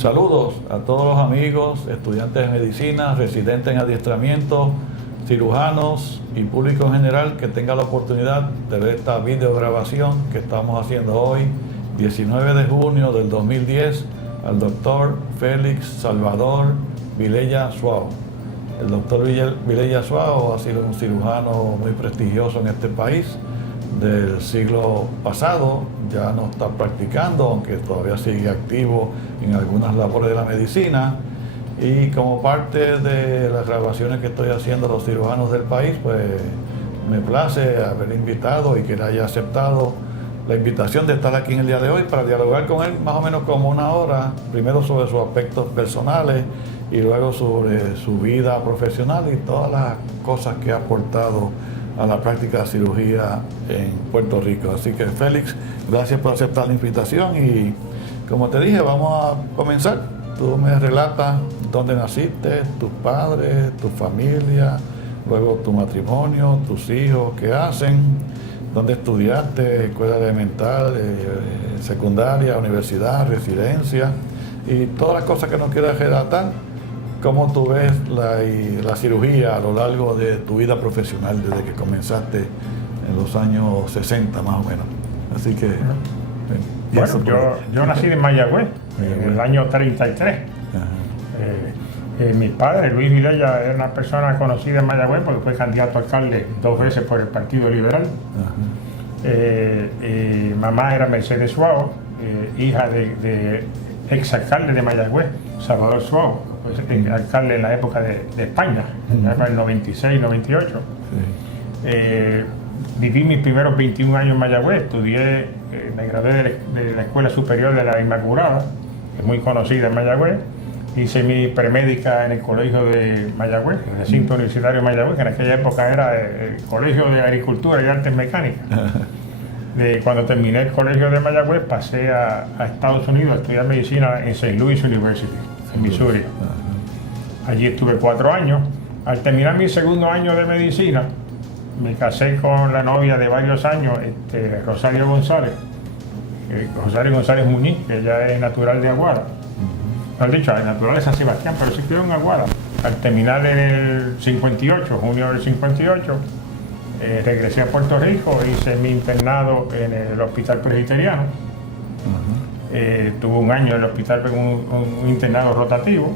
Saludos a todos los amigos, estudiantes de medicina, residentes en adiestramiento, cirujanos y público en general que tenga la oportunidad de ver esta videograbación que estamos haciendo hoy, 19 de junio del 2010, al doctor Félix Salvador Vilella Suao. El doctor Vilella Suao ha sido un cirujano muy prestigioso en este país del siglo pasado, ya no está practicando, aunque todavía sigue activo en algunas labores de la medicina. Y como parte de las grabaciones que estoy haciendo a los cirujanos del país, pues me place haber invitado y que él haya aceptado la invitación de estar aquí en el día de hoy para dialogar con él más o menos como una hora, primero sobre sus aspectos personales y luego sobre su vida profesional y todas las cosas que ha aportado a la práctica de cirugía en Puerto Rico. Así que Félix, gracias por aceptar la invitación y como te dije, vamos a comenzar. Tú me relatas dónde naciste, tus padres, tu familia, luego tu matrimonio, tus hijos, qué hacen, dónde estudiaste, escuela elemental, secundaria, universidad, residencia y todas las cosas que nos quieras relatar. ¿Cómo tú ves la cirugía a lo largo de tu vida profesional desde que comenzaste en los años 60 más o menos? Así que... Bueno, yo nací en Mayagüez en el año 33. Mi padre, Luis Vilella, era una persona conocida en Mayagüez porque fue candidato a alcalde 2 veces por el Partido Liberal. Mamá era Mercedes Suao, hija de exalcalde de Mayagüez, Salvador Suao, alcalde en la época de España, en la época del 96, 98. Viví mis primeros 21 años en Mayagüez, estudié, me gradué de la Escuela Superior de la Inmaculada, que es muy conocida en Mayagüez. Hice mi premédica en el Colegio de Mayagüez, en el recinto universitario de Mayagüez, que en aquella época era el Colegio de Agricultura y Artes Mecánicas. Cuando terminé el Colegio de Mayagüez, pasé a Estados Unidos a estudiar medicina en St. Louis University, en Missouri. Allí estuve 4 años. Al terminar mi segundo año de medicina, me casé con la novia de varios años, Rosario González Muñiz, que ella es natural de Aguada. Mejor dicho, es natural de San Sebastián, pero se crió en Aguada. Al terminar en el 58, junio del 58, regresé a Puerto Rico, hice mi internado en el Hospital Presbiteriano. Tuve 1 año en el hospital con un internado rotativo.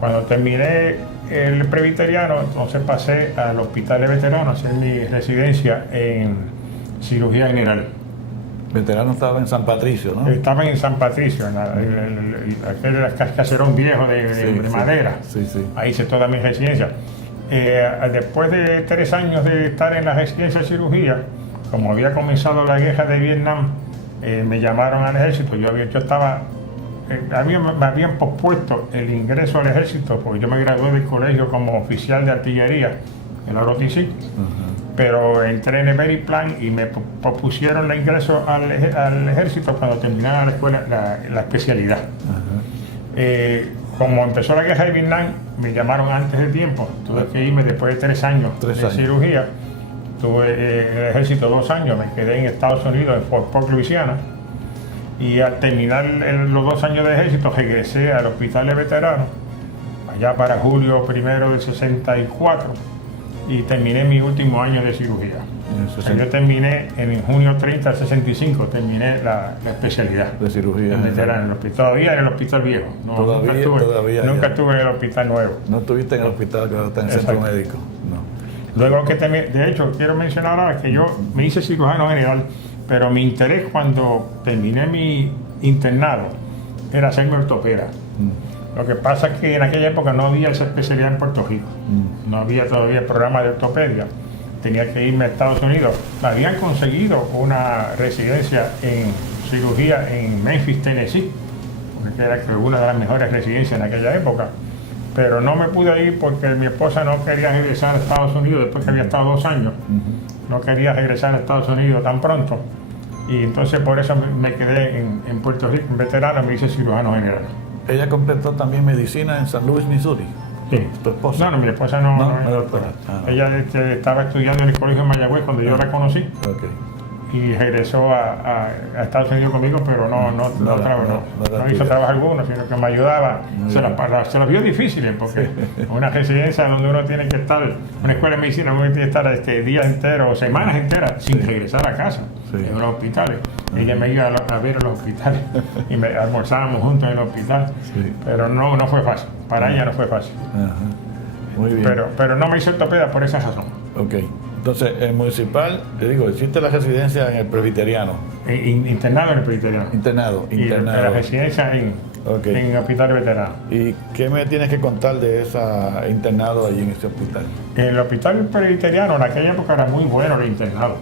Cuando terminé el Presbiteriano, entonces pasé al Hospital de Veteranos a hacer mi residencia en cirugía general. Veterano estaba en San Patricio, ¿no? Estaba en San Patricio, en aquel caserón viejo de madera. Ahí hice toda mi residencia. Después de 3 años de estar en la residencia de cirugía, como había comenzado la guerra de Vietnam, me llamaron al ejército. Me habían pospuesto el ingreso al ejército porque yo me gradué del colegio como oficial de artillería en la ROTC. Pero entré en el Veriplan y me propusieron el ingreso al ejército cuando terminara la escuela, la especialidad. Como empezó la guerra de Vietnam, me llamaron antes de tiempo. Tuve que irme después de 3 años de cirugía. Tuve en el ejército 2 años, me quedé en Estados Unidos, en Fort Polk, Luisiana. Y al terminar los 2 años de ejército, regresé al hospital de veteranos, allá para julio 1 del 64. Y terminé mi último año de cirugía. Yo terminé en junio 30 del 65, terminé la especialidad de cirugía en el hospital, todavía en el hospital viejo. Nunca estuve en el hospital nuevo. No estuviste en el hospital que ahora está en el centro médico. No. Luego que de hecho, quiero mencionar ahora que yo me hice cirujano general, pero mi interés cuando terminé mi internado era hacerme ortopeda. Lo que pasa es que en aquella época no había esa especialidad en Puerto Rico. No había todavía el programa de ortopedia. Tenía que irme a Estados Unidos. Me habían conseguido una residencia en cirugía en Memphis, Tennessee, que era una de las mejores residencias en aquella época. Pero no me pude ir porque mi esposa no quería regresar a Estados Unidos después que había estado 2 años. No quería regresar a Estados Unidos tan pronto. Y entonces por eso me quedé en Puerto Rico, en veterano, me hice cirujano general. ¿Ella completó también medicina en San Luis, Missouri? Sí. ¿Tu esposa? No, mi esposa no es doctora. Ella estaba estudiando en el colegio de Mayagüez cuando yo la conocí. y regresó a Estados Unidos conmigo, pero no hizo trabajo alguno, sino que me ayudaba. Se las vio difíciles, porque una residencia donde uno tiene que estar, una escuela de medicina, uno tiene que estar días enteros o semanas enteras sin regresar a casa, en los hospitales. Ella me iba a ver en los hospitales y almorzábamos juntos en el hospital, pero no fue fácil, para ella no fue fácil. Muy bien. Pero no me hizo ortopeda por esa razón. Ok. Entonces, en municipal, te digo, hiciste la residencia en el presbiteriano. Internado en el presbiteriano. Internado. Y la residencia en hospital veterano. ¿Y qué me tienes que contar de ese internado allí en ese hospital? En el hospital presbiteriano, en aquella época era muy bueno el internado.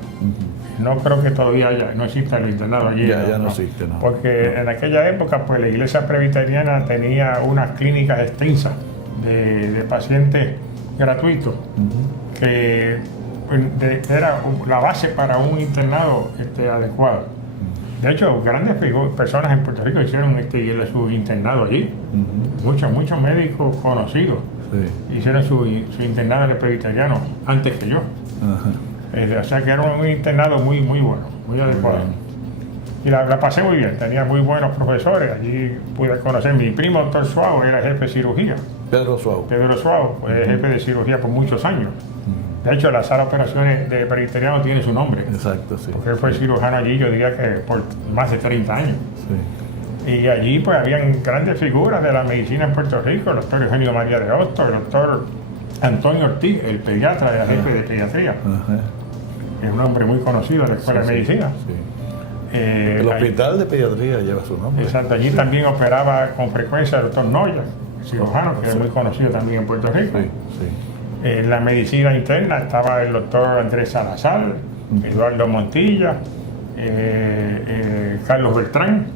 No creo que todavía no exista el internado allí. Ya no existe, ¿no? Porque en aquella época, pues la iglesia presbiteriana tenía unas clínicas extensas de pacientes gratuitos que era la base para un internado adecuado. De hecho, grandes personas en Puerto Rico hicieron su internado allí. Muchos médicos conocidos hicieron su internado en el presbiteriano antes que yo. O sea que era un internado muy bueno, muy adecuado. Y la pasé muy bien, tenía muy buenos profesores. Allí pude conocer mi primo, doctor Suavo, era jefe de cirugía. Pedro Suavo. Pedro Suavo, fue jefe de cirugía por muchos años. De hecho, la sala de operaciones de presbiteriano tiene su nombre. Exacto, sí. Porque él fue cirujano allí, yo diría que por más de 30 años. Y allí pues habían grandes figuras de la medicina en Puerto Rico, el doctor Eugenio María de Hostos, el doctor Antonio Ortiz, el pediatra, era jefe de pediatría. Es un hombre muy conocido de la Escuela de Medicina. El hospital de pediatría lleva su nombre. Exacto, allí también operaba con frecuencia el doctor Noya, cirujano, que es muy conocido también en Puerto Rico. En la medicina interna estaba el doctor Andrés Salazar, Eduardo Montilla, Carlos Beltrán,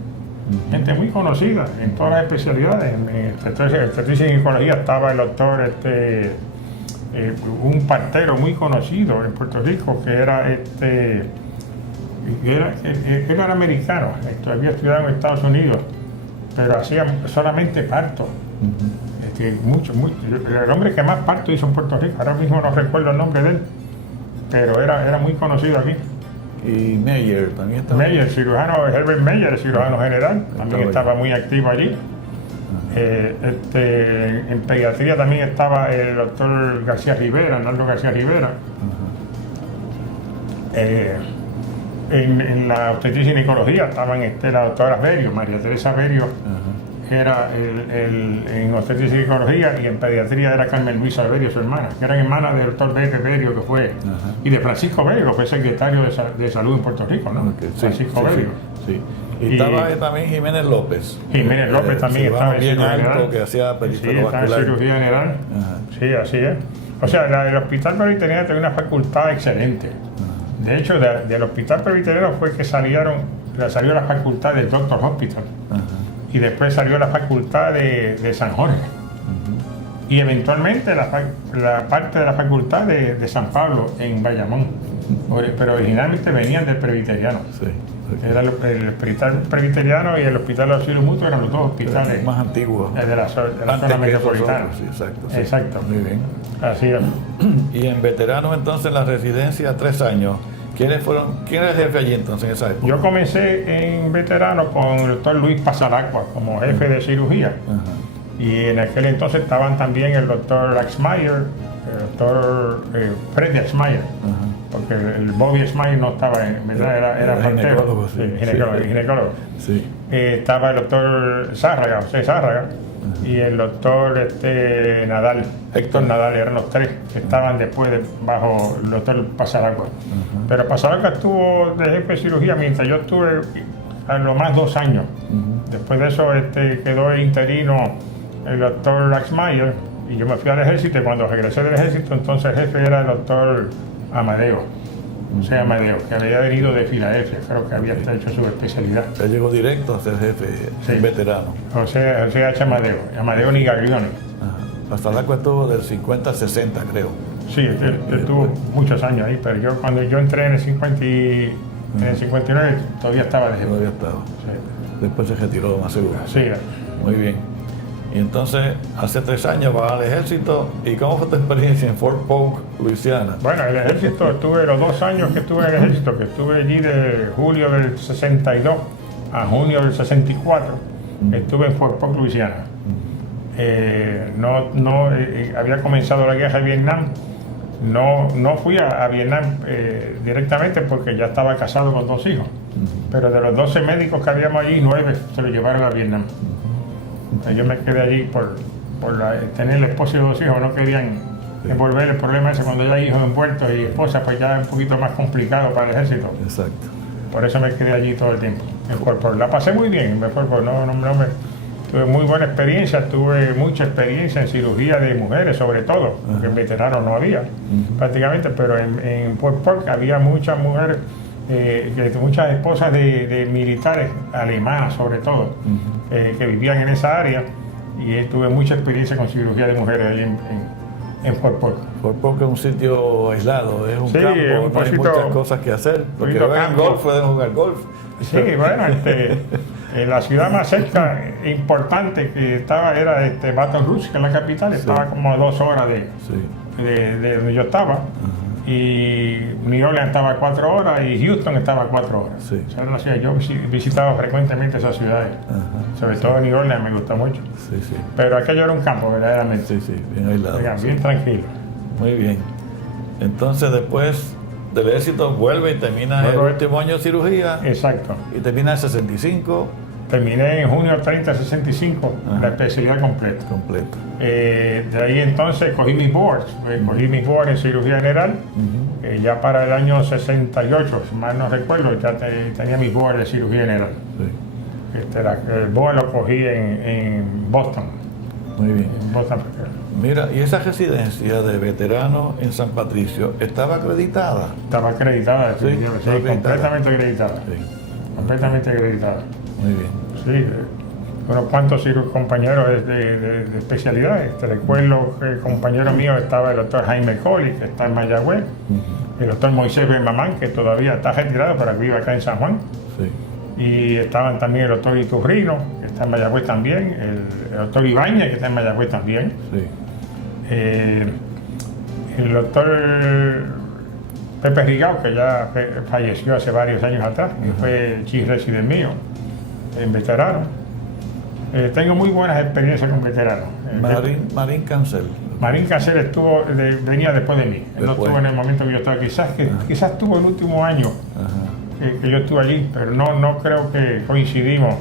gente muy conocida en todas las especialidades. En obstetricia y ginecología estaba el doctor, un partero muy conocido en Puerto Rico, que era él era americano, había estudiado en Estados Unidos, pero hacía solamente parto. El hombre que más parto hizo en Puerto Rico, ahora mismo no recuerdo el nombre de él, pero era muy conocido aquí. Y Meyer también estaba. Meyer, cirujano, Herbert Meyer, el cirujano general, también estaba muy activo allí. En pediatría también estaba el doctor García Rivera, Arnaldo García Rivera. En la obstetricia y ginecología estaban la doctora Berio, María Teresa Berio, era en obstetricia y ginecología, y en pediatría era Carmen Luisa Berio, su hermana, que eran hermanas del doctor Berio Berio, que fue, y de Francisco Berio, que fue secretario de Salud en Puerto Rico, ¿no? Francisco Berio. Y estaba también Jiménez López. Jiménez López también estaba en bien cirugía alto, general. que hacía Sí, estaba en cirugía general. Sí, así es. O sea, el hospital presbiteriano tenía una facultad excelente. De hecho, del hospital presbiteriano fue que salió la facultad del Doctor Hospital. Y después salió la facultad de San Jorge. Y eventualmente la parte de la facultad de San Pablo en Bayamón. Pero originalmente venían del presbiteriano. Era el hospital presbiteriano y el hospital de auxilio mutuo eran los dos hospitales más antiguos de la zona metropolitana. Exacto. Muy bien. Así es. Y en veterano entonces en la residencia 3 años. ¿Quién era el jefe allí entonces en esa época? Yo comencé en veterano con el doctor Luis Pasaracua como jefe de cirugía. Y en aquel entonces estaban también el doctor Axmayer, el doctor Freddy Axmayer, porque el Bobby Axmayer no estaba en verdad, era partero, ginecólogo. Estaba el doctor Zárraga, José Zárraga, y el doctor Nadal, Héctor Nadal, eran los tres que estaban después bajo el doctor Pasaracua. Pero Pasaracua estuvo de jefe de cirugía mientras yo estuve a lo más 2 años. Después de eso quedó interino el doctor Axmayer y yo me fui al ejército, y cuando regresé del ejército entonces el jefe era el doctor Amadeo, José Amadeo, que había venido de Filadelfia, creo que había hecho su especialidad. Él llegó directo a ser jefe veterano. José H. Amadeo Nigaglione. Pasaracua estuvo del 50 al 60, creo. Sí, él estuvo muchos años ahí, pero cuando yo entré en el 59 todavía estaba de jefe. Todavía estaba. Después se retiró, más seguro. Sí. Muy bien. Y entonces, hace 3 años vas al ejército. ¿Y cómo fue tu experiencia en Fort Polk, Luisiana? Bueno, el ejército, estuve los 2 años que estuve en el ejército, que estuve allí de julio del 62 a junio del 64, estuve en Fort Polk, Luisiana. Había comenzado la guerra de Vietnam. No fui a Vietnam directamente porque ya estaba casado con 2 hijos. Pero de los 12 médicos que habíamos allí, 9 se los llevaron a Vietnam. Yo me quedé allí por tener la esposa y 2 hijos, no querían envolver el problema ese cuando ya hay hijos envueltos y esposa, pues ya es un poquito más complicado para el ejército. Exacto. Por eso me quedé allí todo el tiempo. La pasé muy bien, tuve muy buena experiencia, tuve mucha experiencia en cirugía de mujeres sobre todo, porque en veteranos no había prácticamente, pero en Fort Polk había muchas mujeres, muchas esposas de militares alemanas sobre todo, que vivían en esa área, y tuve mucha experiencia con cirugía de mujeres ahí en Fort Polk. Fort Polk es un sitio aislado, es un Sí, campo, es un no hay poquito- muchas cosas que hacer. Porque juegan golf, pueden jugar golf. Sí, bueno, la ciudad más cerca, importante que estaba era Baton Rouge, que es la capital, estaba como a 2 horas Sí. de donde yo estaba. Y New Orleans estaba a 4 horas y Houston estaba a 4 horas. Sí. O sea, era una ciudad- yo visitaba frecuentemente esas ciudades, sobre todo New Orleans me gustó mucho. Sí, sí. Pero aquello era un campo, verdaderamente. Sí, sí, bien aislado. Oigan, Sí. bien tranquilo. Muy bien. Entonces, después del éxito, vuelve y termina el Vuelvo. último año de cirugía Exacto. y termina el 65 Terminé en junio 30 65 la especialidad completa. completo. De ahí entonces cogí mis boards, en cirugía general. Ya para el año 68, si mal no recuerdo, ya tenía mis boards de cirugía general. Sí. El board lo cogí en Boston. Muy bien. En Boston. Mira, ¿y esa residencia de veteranos en San Patricio estaba acreditada? Estaba acreditada, Sí, definitivamente, estaba acreditada. completamente acreditada. Sí. Completamente acreditada. Muy bien. Sí, unos cuantos compañeros de especialidades. Recuerdo que el compañero mío estaba el doctor Jaime Colli, que está en Mayagüez, el doctor Moisés Benmamán, que todavía está retirado, pero vive acá en San Juan. Sí. Y estaban también el doctor Iturrino, que está en Mayagüez también, el doctor Ibáñez, que está en Mayagüez también, Sí. el doctor Pepe Rigao, que ya falleció hace varios años atrás, y fue chief resident mío, en veterano. Tengo muy buenas experiencias con veteranos. Marín Cancel. Marín Cáceres venía después de mí. Él no Después. estuvo en el momento que yo estaba. Quizás estuvo el último año que yo estuve allí, pero no creo que coincidimos.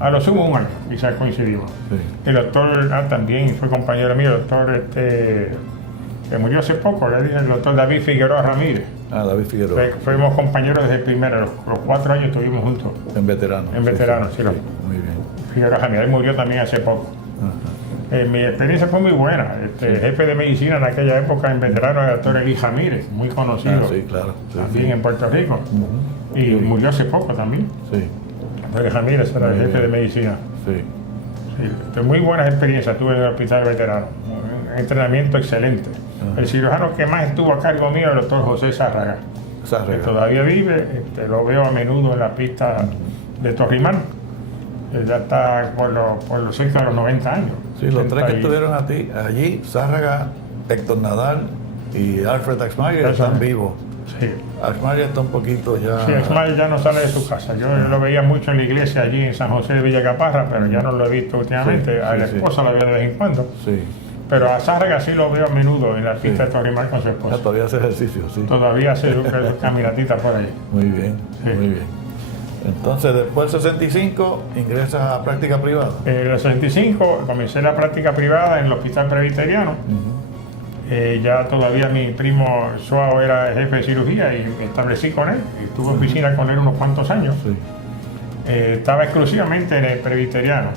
A lo sumo un año, quizás coincidimos. Sí. El doctor también fue compañero mío, el doctor que murió hace poco, le dije, el doctor David Figueroa Ramírez. David Figueroa. Fuimos compañeros desde primero, los 4 años estuvimos juntos. En veterano. En veterano, sí. Muy bien. Figueroa Ramírez murió también hace poco. Mi experiencia fue muy buena. El jefe de medicina en aquella época en veterano era el doctor Eli Ramírez, muy conocido Sí, claro. Sí, también sí. en Puerto Rico. Y murió hace poco también. Sí, Eli Ramírez era el Muy jefe bien. de medicina. sí. Sí, muy buenas experiencias tuve en el hospital de veteranos. Un entrenamiento excelente. El cirujano que más estuvo a cargo mío era el doctor José Zárraga, que Zárraga. todavía vive. Lo veo a menudo en la pista de Torrimán. Él ya está por los cerca de los 90 años. Sí, los 3 que 70 y- estuvieron allí, Zárraga, Héctor Nadal y Alfred Axmayer, Eso. están vivos. Sí. Axmayer está un poquito ya... Sí, Axmayer ya no sale de su casa. Yo lo veía mucho en la iglesia allí en San José de Villa Caparra, pero ya no lo he visto últimamente. Sí, A la sí, esposa la veo de vez en cuando. Sí, Pero a Zárraga sí lo veo a menudo en la pista de Torrimán con su ya esposa. todavía hace ejercicio, sí. Todavía hace caminatitas por ahí. Muy bien, Sí. muy bien. Entonces, después del 65, ingresas a práctica privada. En el 65 comencé la práctica privada en el Hospital Presbiteriano. Ya todavía mi primo Suao era el jefe de cirugía y me establecí con él. Estuve en oficina con él unos cuantos años. Sí, Estaba exclusivamente en el Presbiteriano.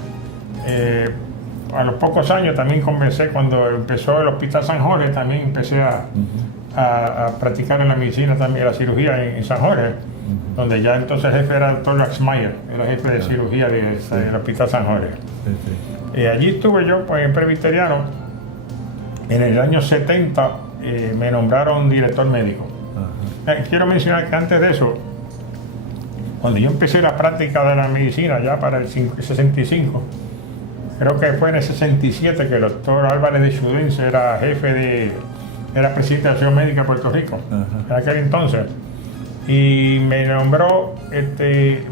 A los pocos años también comencé, cuando empezó el Hospital San Jorge, también empecé a practicar en la medicina, también la cirugía en San Jorge, donde ya entonces el jefe era el doctor Axmayer, era jefe de cirugía del Hospital San Jorge. sí, sí. Allí estuve yo pues, en Presbiteriano. En el año 70 me nombraron director médico. Quiero mencionar que antes de eso, cuando yo empecé la práctica de la medicina, ya para el 65, creo que fue en el 67 que el doctor Álvarez de Chudense era era presidente de la Asociación Médica de Puerto Rico, en aquel entonces. Y me nombró,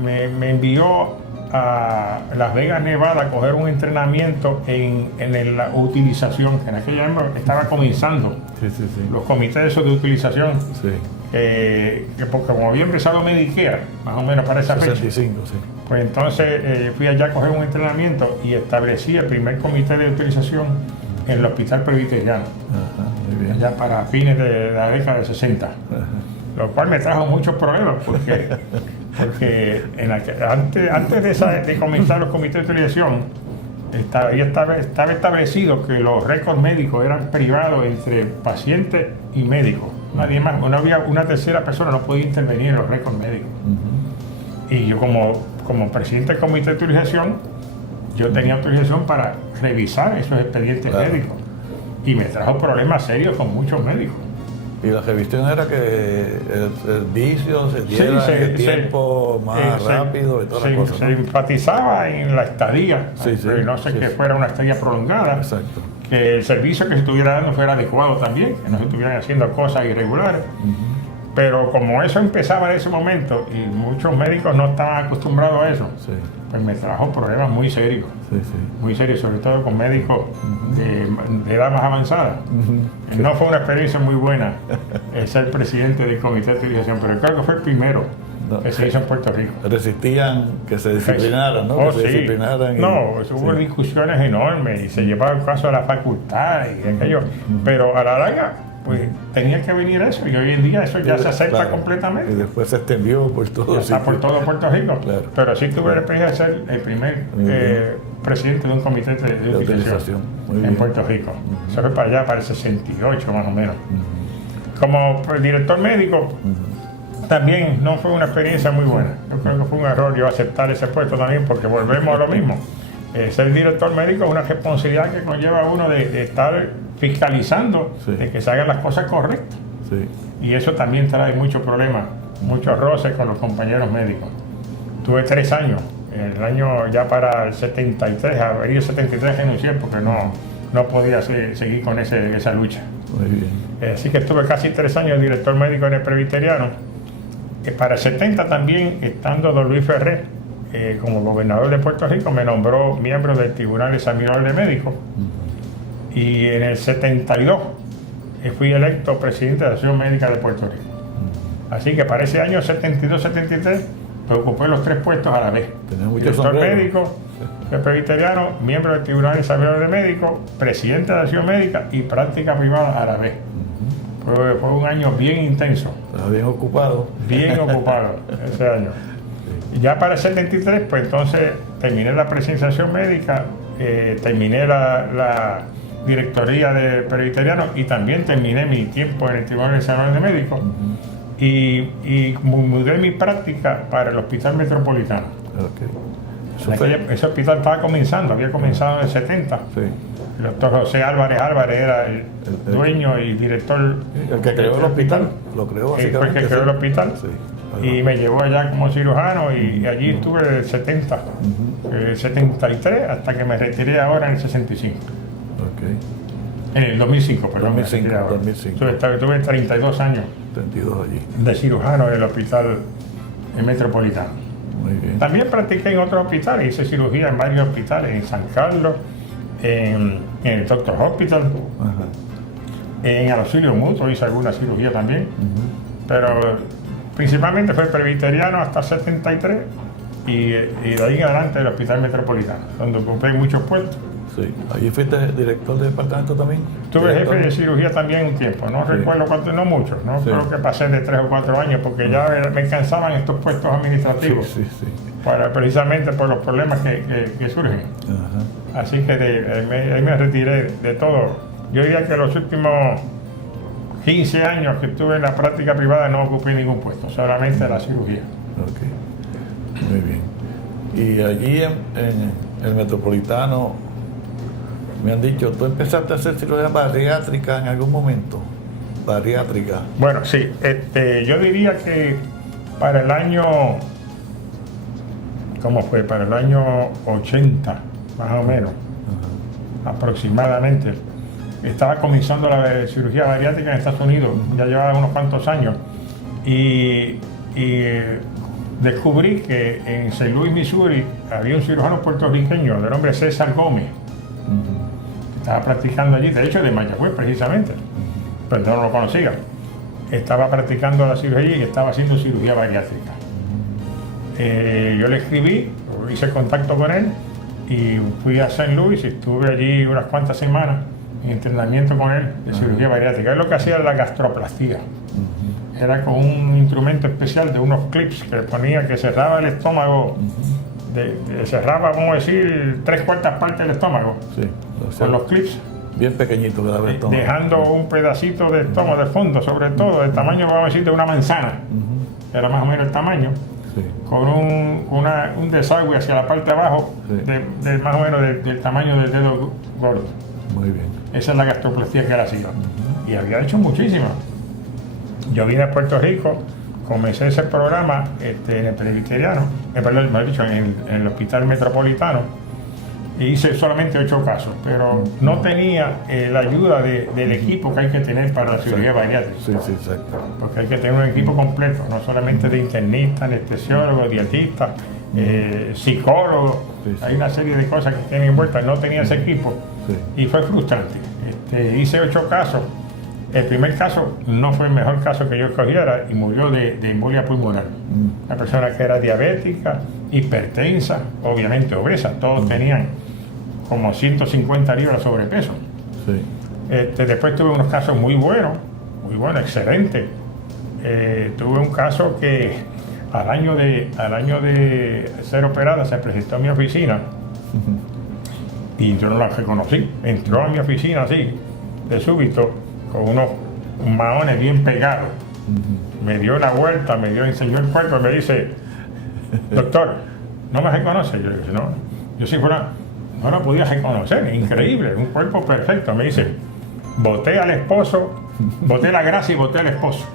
me envió a Las Vegas, Nevada, a coger un entrenamiento en la utilización, que en aquella época estaba comenzando los comités de utilización. Que porque como había empezado Medicare, más o menos para esa fecha, 65, pues entonces fui allá a coger un entrenamiento y establecí el primer comité de utilización en el Hospital Presbiteriano, muy bien. allá para fines de la década de 60. Lo cual me trajo muchos problemas porque antes de comenzar los comités de utilización estaba establecido que los récords médicos eran privados entre pacientes y médicos. Nadie más, no había una tercera persona, no podía intervenir en los récords médicos. Y yo como presidente del comité de utilización, yo tenía autorización para revisar esos expedientes médicos y me trajo problemas serios con muchos médicos. Y la revisión era que el servicio se diera el tiempo más rápido y todas las cosas. Se enfatizaba en la estadía, no sé que fuera una estadía prolongada, que el servicio que se estuviera dando fuera adecuado también, que no se estuvieran haciendo cosas irregulares. Pero como eso empezaba en ese momento y muchos médicos no estaban acostumbrados a eso, pues me trajo problemas muy serios, muy serios, sobre todo con médicos de edad más avanzada. No fue una experiencia muy buena ser presidente del comité de utilización, pero creo que fue el primero que se hizo en Puerto Rico. Resistían que se disciplinaran, ¿no? Que se disciplinaran hubo discusiones enormes y se llevaba el caso a la facultad y aquello, pero a la larga pues tenía que venir eso y hoy en día eso ya se acepta completamente. Y después se extendió por todo. Está por todo Puerto Rico. Pero sí tuve la experiencia de ser el primer presidente de un comité de utilización en Puerto Rico. Eso fue para allá, para el 68 más o menos. Como director médico, también no fue una experiencia muy buena. Yo creo que fue un error yo aceptar ese puesto también porque volvemos a lo mismo. Ser director médico es una responsabilidad que conlleva a uno de estar fiscalizando de que se hagan las cosas correctas. Y eso también trae muchos problemas, muchos roces con los compañeros médicos. Tuve 3 años, el año ya para el 73, abril 73 renuncié porque no podía seguir con esa lucha. Muy bien. Así que estuve casi 3 años director médico en el Presbiteriano. Para el 70 también, estando don Luis Ferré como gobernador de Puerto Rico, me nombró miembro del Tribunal Examinador de Médicos. Y en el 72 fui electo presidente de la Asociación Médica de Puerto Rico. Así que para ese año 72-73 pues ocupé los 3 puestos a la vez. Director médico del Presbiteriano, miembro del Tribunal Examinador de Médicos, presidente de la Asociación Médica y práctica privada a la vez. Fue un año bien intenso. Estaba bien ocupado. Bien ocupado ese año. Y ya para el 73, pues entonces terminé la presidencia de la Asociación Médica, terminé la directoría del Presbiteriano y también terminé mi tiempo en el Tribunal Examinador de Médicos y mudé mi práctica para el Hospital Metropolitano. Ese hospital estaba comenzando, había comenzado en el 70. El doctor José Álvarez era el dueño y director. El que creó el hospital, lo creó básicamente. Fue el que creó el hospital. Y me llevó allá como cirujano y allí estuve del 70, 73 hasta que me retiré ahora en el 65. En el 2005, perdón. 2005. Tuve 32 años 32 allí. De cirujano en el hospital metropolitano. Muy bien. También practiqué en otros hospitales, hice cirugía en varios hospitales, en San Carlos, en el Doctor Hospital, en el Auxilio Mutuo hice alguna cirugía también, pero principalmente fue Presbiteriano hasta 73 y de ahí en adelante el Hospital Metropolitano, donde ocupé muchos puestos. ¿Allí fuiste director de departamento también? Tuve jefe de cirugía también un tiempo, no recuerdo cuánto, no mucho, creo que pasé de 3 o 4 años porque ya me cansaban estos puestos administrativos, precisamente por los problemas que surgen. Así que ahí me retiré de todo. Yo diría que los últimos 15 años que estuve en la práctica privada no ocupé ningún puesto, solamente la cirugía. Muy bien. Y allí en el Metropolitano me han dicho, ¿tú empezaste a hacer cirugía bariátrica en algún momento? Bariátrica. Bueno, sí. Yo diría que para el año... ¿Cómo fue? Para el año 80, más o menos. aproximadamente. Estaba comenzando la cirugía bariátrica en Estados Unidos, ya llevaba unos cuantos años, y descubrí que en St. Louis, Missouri, había un cirujano puertorriqueño de nombre César Gómez, que estaba practicando allí, de hecho de Mayagüez precisamente, pero yo no lo conocía. Estaba practicando la cirugía y estaba haciendo cirugía bariátrica. Yo le escribí, hice contacto con él y fui a St. Louis y estuve allí unas cuantas semanas en entrenamiento con él de cirugía bariátrica. Él lo que hacía era la gastroplastía. Era con un instrumento especial de unos clips que ponía, que cerraba el estómago, cerraba, vamos a decir, 3/4 partes del estómago, Sí, con los clips, bien pequeñito que daba el estómago. dejando un pedacito de estómago de fondo, sobre todo, del tamaño, vamos a decir, de una manzana. Era más o menos el tamaño. Sí. Con un desagüe hacia la parte de abajo, Sí. de más o menos del tamaño del dedo gordo. Muy bien. Esa es la gastroplastía que él hacía. Y había hecho muchísimas. Yo vine a Puerto Rico, comencé ese programa en el presbiteriano, perdón, mejor dicho, en el hospital metropolitano, e hice solamente 8 casos, pero no tenía la ayuda del equipo que hay que tener para la cirugía bariátrica. Sí, sí, exacto. Porque hay que tener un equipo completo, no solamente de internistas, anestesiólogos, dietistas, psicólogos. Sí, sí. Hay una serie de cosas que tienen envueltas. No tenía ese equipo Sí. y fue frustrante. Hice 8 casos. El primer caso no fue el mejor caso que yo escogiera y murió de embolia pulmonar. Una persona que era diabética, hipertensa, obviamente obesa. Todos tenían como 150 libras de sobrepeso. Sí. Después tuve unos casos muy buenos, excelentes. Tuve un caso que al año de ser operada se presentó a mi oficina y yo no la reconocí. Entró a mi oficina así, de súbito, con unos maones bien pegados. Me dio una vuelta, enseñó el cuerpo y me dice: doctor, ¿no me reconoce? Yo le dije: no, yo si fuera, no la podía reconocer, increíble, un cuerpo perfecto. Me dice: boté al esposo, boté la grasa y boté al esposo.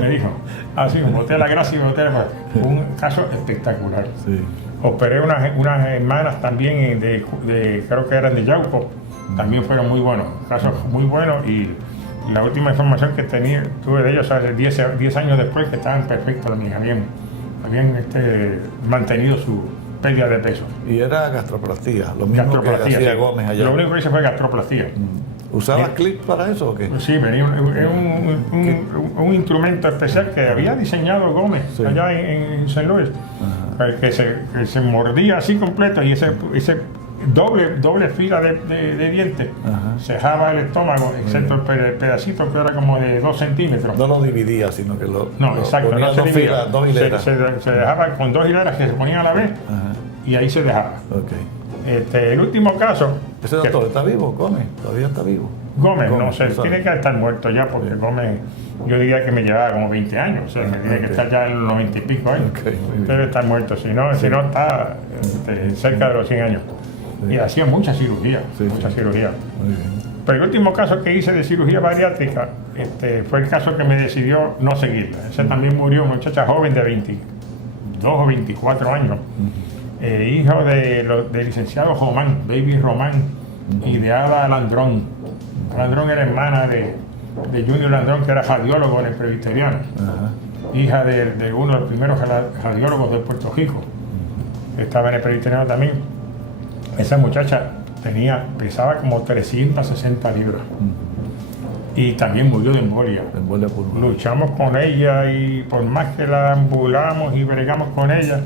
Me dijo, así, boté la grasa y boté al esposo. Un caso espectacular. Sí. Operé unas hermanas también creo que eran de Yauco, también fueron muy buenos, casos muy buenos, y la última información que tuve de ellos hace 10 años después, que estaban perfectos también, habían mantenido su pérdida de peso. Y era gastroplastía, lo mismo que hacía sí. Gómez allá. Lo único que hice fue gastroplastía. ¿Usabas clips para eso o qué? Sí, venía un instrumento especial que había diseñado Gómez, Sí. allá en St. Louis, que se mordía así completo, y ese doble fila de dientes cejaba el estómago, excepto el pedacito que era como de 2 centímetros. No lo dividía, sino que lo Exacto, ponía no se dividía. dos hileras. Se dejaba con 2 hileras que se ponían a la vez, y ahí se dejaba. Ok. El último caso... ¿Ese doctor está vivo, Gómez? ¿Todavía está vivo? Gómez, no sé, ¿tú sabes? tiene que estar muerto ya, porque Gómez, yo diría que me llevaba como 20 años, o sea, me tiene que estar ya en los 90 y pico años. Ok, muy bien. Debe estar muerto, si no está cerca de los 100 años. Sí. Y hacía mucha cirugía, Sí, mucha sí. cirugía. Muy bien. Pero el último caso que hice de cirugía bariátrica fue el caso que me decidió no seguirla. Ese también murió, una muchacha joven de 22 o 24 años, hijo del licenciado Román, Baby Román, y de Ada Landrón. Landrón era hermana de Junior Landrón, que era radiólogo en el presbiteriano, hija de uno de los primeros radiólogos de Puerto Rico, que estaba en el presbiteriano también. Esa muchacha pesaba como 360 libras y también murió de embolia. Embolia pulmonar. Luchamos con ella y por más que la ambulamos y bregamos con ella,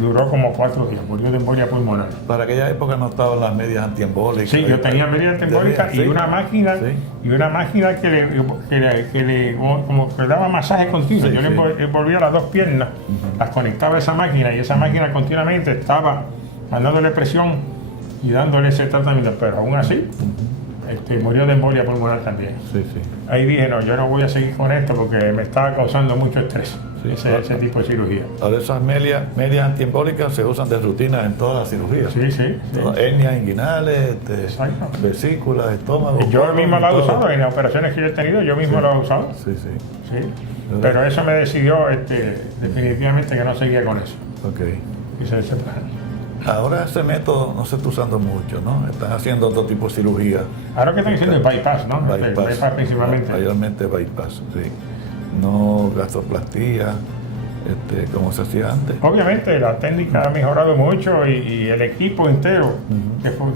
duró como 4 días, murió de embolia pulmonar. Para aquella época no estaban las medias antiembólicas. Sí, yo tenía medias antiembólicas y Sí. una máquina, que le como que daba masaje continuo. Sí, Yo le envolvía las 2 piernas, las conectaba a esa máquina, y esa máquina continuamente estaba mandándole presión y dándole ese tratamiento, pero aún así murió de embolia pulmonar también. Sí, sí. Ahí dije, no, yo no voy a seguir con esto porque me estaba causando mucho estrés, Sí, ese tipo de cirugía. Ahora esas medias antiembólicas se usan de rutina en todas las cirugías. Sí. Todas, hernias inguinales, Exacto. vesículas, estómago. Yo mismo lo he todo. usado, en las operaciones que yo he tenido, yo mismo lo he usado. Sí, sí. Sí. Pero eso me decidió definitivamente que no seguía con eso. Ok. Hice ese plan. Ahora ese método no se está usando mucho, ¿no? Están haciendo otro tipo de cirugía. Ahora lo que están haciendo es bypass, ¿no? Bypass principalmente. Mayormente bypass, sí. No gastroplastía, como se hacía antes. Obviamente la técnica ha mejorado mucho y el equipo entero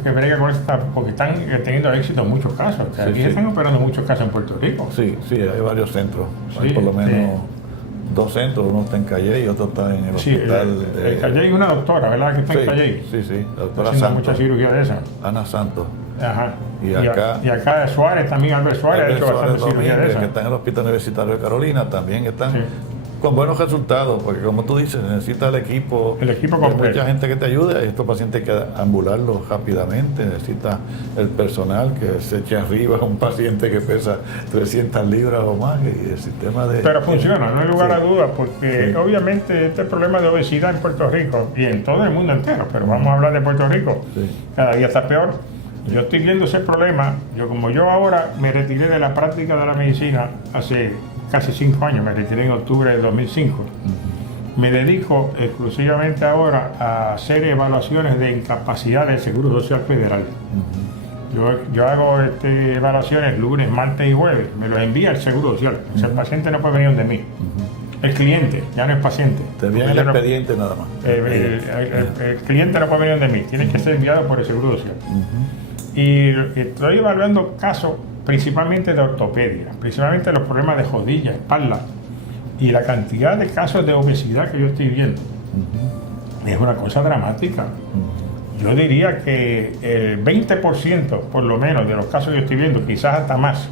que brega con esta, porque están teniendo éxito en muchos casos. O sea, Sí, aquí sí. están operando muchos casos en Puerto Rico. Sí, hay varios centros. Hay Sí, por lo menos sí. 2 centros, uno está en Calle y otro está en el Sí, hospital. el Calle es una doctora, ¿verdad? Que está en Calle. Sí, la doctora Haciendo Santos, mucha cirugía de esa. Ana Santos. Ajá. Y acá- de Suárez también, Albert Suárez ha Albert hecho bastante Suárez cirugía de Domínguez, esa. que está en el Hospital Universitario de Carolina, también están Sí. con buenos resultados, porque como tú dices, necesita el equipo El equipo de completo. mucha gente que te ayude. Estos pacientes hay que ambularlos rápidamente, necesita el personal que se eche arriba a un paciente que pesa 300 libras o más, y el sistema de... Pero funciona, no hay lugar Sí. a dudas, porque Sí. obviamente este problema de obesidad en Puerto Rico y en todo el mundo entero, pero vamos a hablar de Puerto Rico, Sí. cada día está peor. Yo estoy viendo ese problema, como yo ahora me retiré de la práctica de la medicina hace casi 5 años, me retiré en octubre de 2005. Me dedico exclusivamente ahora a hacer evaluaciones de incapacidad del Seguro Social Federal. Yo hago evaluaciones lunes, martes y jueves, me los envía el Seguro Social. O sea, el paciente no puede venir donde mí. El cliente, ya no es paciente. Te envían el Porque yo no- expediente nada más. el cliente no puede venir donde mí, tiene que ser enviado por el Seguro Social. Y estoy evaluando casos principalmente de ortopedia, principalmente los problemas de rodilla, espalda, y la cantidad de casos de obesidad que yo estoy viendo es una cosa dramática. Yo diría que el 20% por lo menos de los casos que yo estoy viendo, quizás hasta más,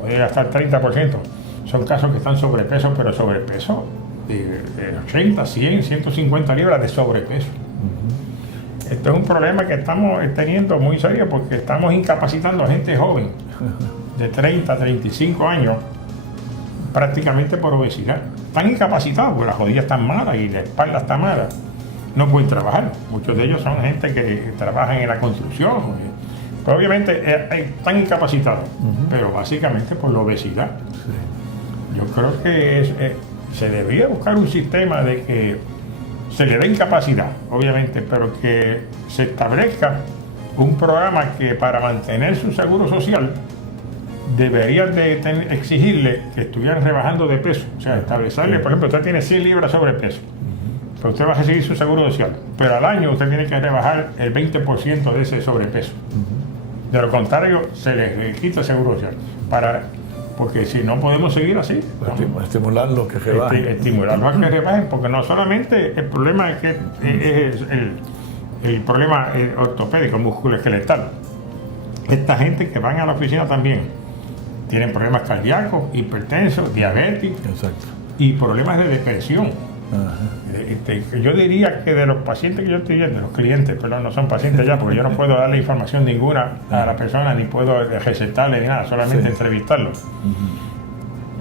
puede hasta el 30%, son casos que están sobrepeso, pero sobrepeso de 80, 100, 150 libras de sobrepeso. Esto es un problema que estamos teniendo muy serio porque estamos incapacitando a gente joven de 30, 35 años prácticamente por obesidad. Están incapacitados porque las rodillas están malas y la espalda está mala. No pueden trabajar. Muchos de ellos son gente que trabajan en la construcción. Pero obviamente están incapacitados, pero básicamente por la obesidad. Yo creo que se debería buscar un sistema de que se le dé incapacidad, obviamente, pero que se establezca un programa que para mantener su seguro social deberían de exigirle que estuvieran rebajando de peso. O sea, establecerle, por ejemplo, usted tiene 100 libras sobrepeso, pero usted va a recibir su seguro social, pero al año usted tiene que rebajar el 20% de ese sobrepeso. De lo contrario, se le quita el seguro social. Porque si no podemos seguir así. Estimularlos que rebajen. Estimularlos a que rebajen, porque no solamente el problema es que es el problema ortopédico, musculoesqueletal. Esta gente que van a la oficina también tienen problemas cardíacos, hipertensos, diabetes. Exacto. Y problemas de depresión. Ajá. Yo diría que de los pacientes que yo estoy viendo, los clientes, pero no son pacientes ya, porque yo no puedo darle información ninguna a la persona, ni puedo recetarle ni nada, solamente entrevistarlos.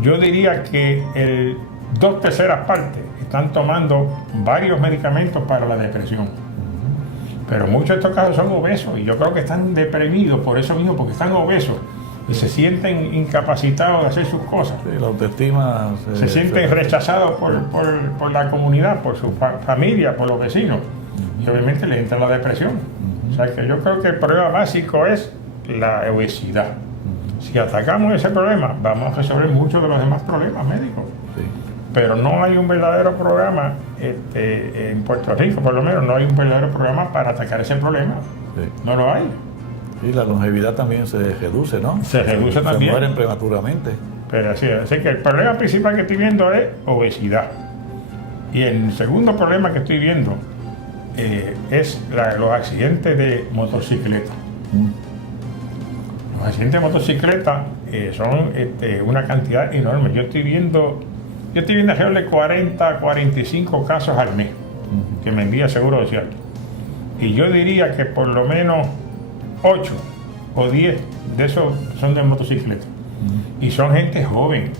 Yo diría que 2/3 partes están tomando varios medicamentos para la depresión. Pero muchos de estos casos son obesos y yo creo que están deprimidos por eso mismo, porque están obesos y se sienten incapacitados de hacer sus cosas. Sí, la autoestima Se sienten rechazados por la comunidad, por su familia, por los vecinos. Y obviamente les entra la depresión. O sea que yo creo que el problema básico es la obesidad. Si atacamos ese problema, vamos a resolver muchos de los demás problemas médicos. Sí. Pero no hay un verdadero programa, en Puerto Rico por lo menos, no hay un verdadero programa para atacar ese problema. Sí. No lo hay. Y la longevidad también se reduce, ¿no? Se reduce también. Se mueren prematuramente. Pero así que el problema principal que estoy viendo es obesidad. Y el segundo problema que estoy viendo es los accidentes de motocicleta. Los accidentes de motocicleta son una cantidad enorme. Yo estoy viendo alrededor de 40, 45 casos al mes que me envía Seguro Social. Y yo diría que por lo menos 8 o 10 de esos son de motocicleta. Y son gente joven.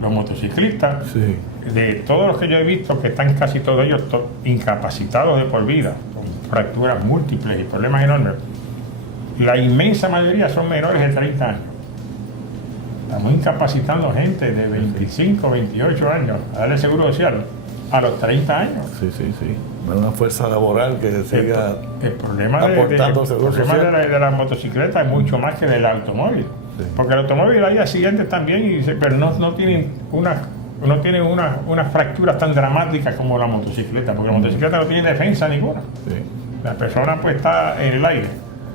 Los motociclistas, Sí. de todos los que yo he visto, que están casi todos ellos incapacitados de por vida, con fracturas múltiples y problemas enormes, la inmensa mayoría son menores de 30 años. Estamos incapacitando gente de 25, 28 años a darle seguro social a los 30 años. Sí. una fuerza laboral que siga el problema aportando seguro social. de la motocicleta es mucho más que del automóvil. Sí. Porque el automóvil hay accidentes también, pero no tienen unas fracturas tan dramáticas como la motocicleta, porque la motocicleta no tiene defensa ninguna. Sí. La persona pues está en el aire,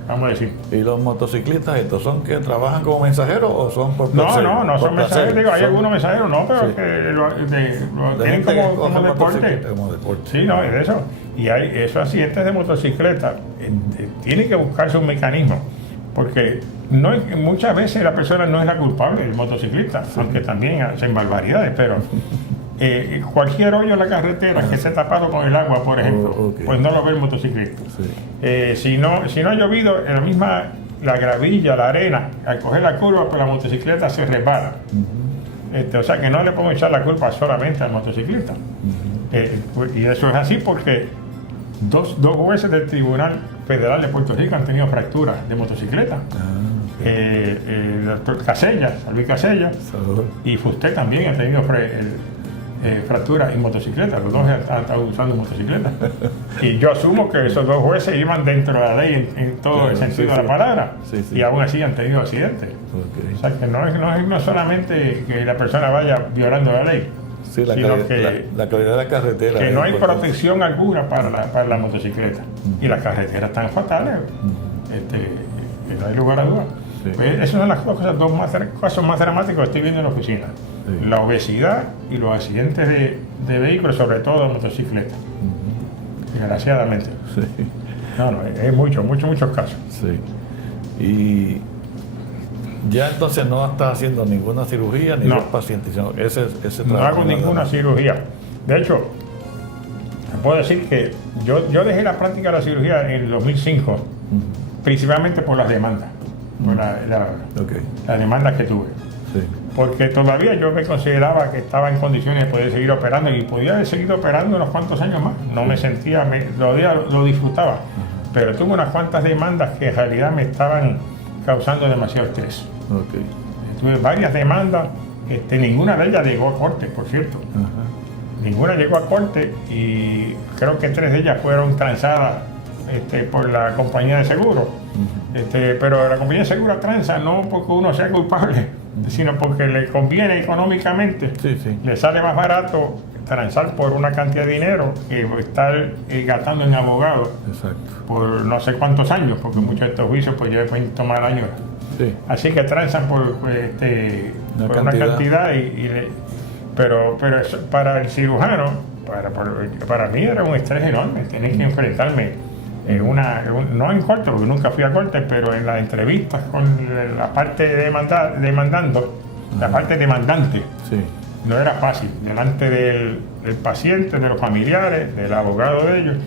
vamos a decir. ¿Y los motociclistas estos son que trabajan como mensajeros o son por No, placer? no son mensajeros, digo, hay Son algunos mensajeros, no, pero sí. que lo de tienen gente que como coge deporte. motocicleta como deporte. Sí, no, es de eso. Y hay esos accidentes de motocicleta, tiene que buscarse un mecanismo, porque muchas veces la persona no es la culpable, el motociclista, sí. Aunque también hacen barbaridades, pero cualquier hoyo en la carretera que esté tapado con el agua, por ejemplo, okay. Pues no lo ve el motociclista. Sí. Si no ha llovido, la gravilla, la arena, al coger la curva, pues la motocicleta se resbala. O sea que no le podemos echar la culpa solamente al motociclista. Y eso es así porque dos jueces del Tribunal Federal de Puerto Rico han tenido fracturas de motocicleta. El doctor Casella, Luis Casella, y Fusté también ha tenido fracturas en motocicleta. Los dos han estado usando motocicleta. Y yo asumo que esos dos jueces iban dentro de la ley en todo el sentido de la palabra. Sí. Y aún así han tenido accidentes. Okay. O sea que no es solamente que la persona vaya violando la ley. Sí, la calidad de la carretera. Que no hay protección alguna para la motocicleta. Y las carreteras están fatales. No hay lugar a dudas. Sí. Pues esas son las dos casos más dramáticos que estoy viendo en la oficina. Sí. La obesidad y los accidentes de vehículos, sobre todo de motocicleta. Desgraciadamente. Sí. No, es muchos casos. Sí. Y ya entonces no estás haciendo ninguna cirugía ni los pacientes, sino ese no hago ninguna cirugía. De hecho, puedo decir que yo dejé la práctica de la cirugía en el 2005, principalmente por las demandas, por las demandas que tuve. Sí. Porque todavía yo me consideraba que estaba en condiciones de poder seguir operando y podía haber seguido operando unos cuantos años más. No me sentía, lo disfrutaba, pero tuve unas cuantas demandas que en realidad me estaban causando demasiado estrés. Okay. Tuve varias demandas, ninguna de ellas llegó a corte, por cierto. Ninguna llegó a corte y creo que 3 de ellas fueron transadas por la compañía de seguro. Pero la compañía de seguro transa no porque uno sea culpable, sino porque le conviene económicamente. Sí. Le sale más barato transar por una cantidad de dinero que estar gastando en abogados. Exacto. Por no sé cuántos años, porque muchos de estos juicios pues ya pueden tomar años. Sí. Así que transan por una cantidad pero eso, para el cirujano, para mí era un estrés enorme. Tenía que enfrentarme no en corte, porque nunca fui a corte, pero en las entrevistas con la parte demandando, la parte demandante. Sí. No era fácil, delante del paciente, de los familiares, del abogado de ellos.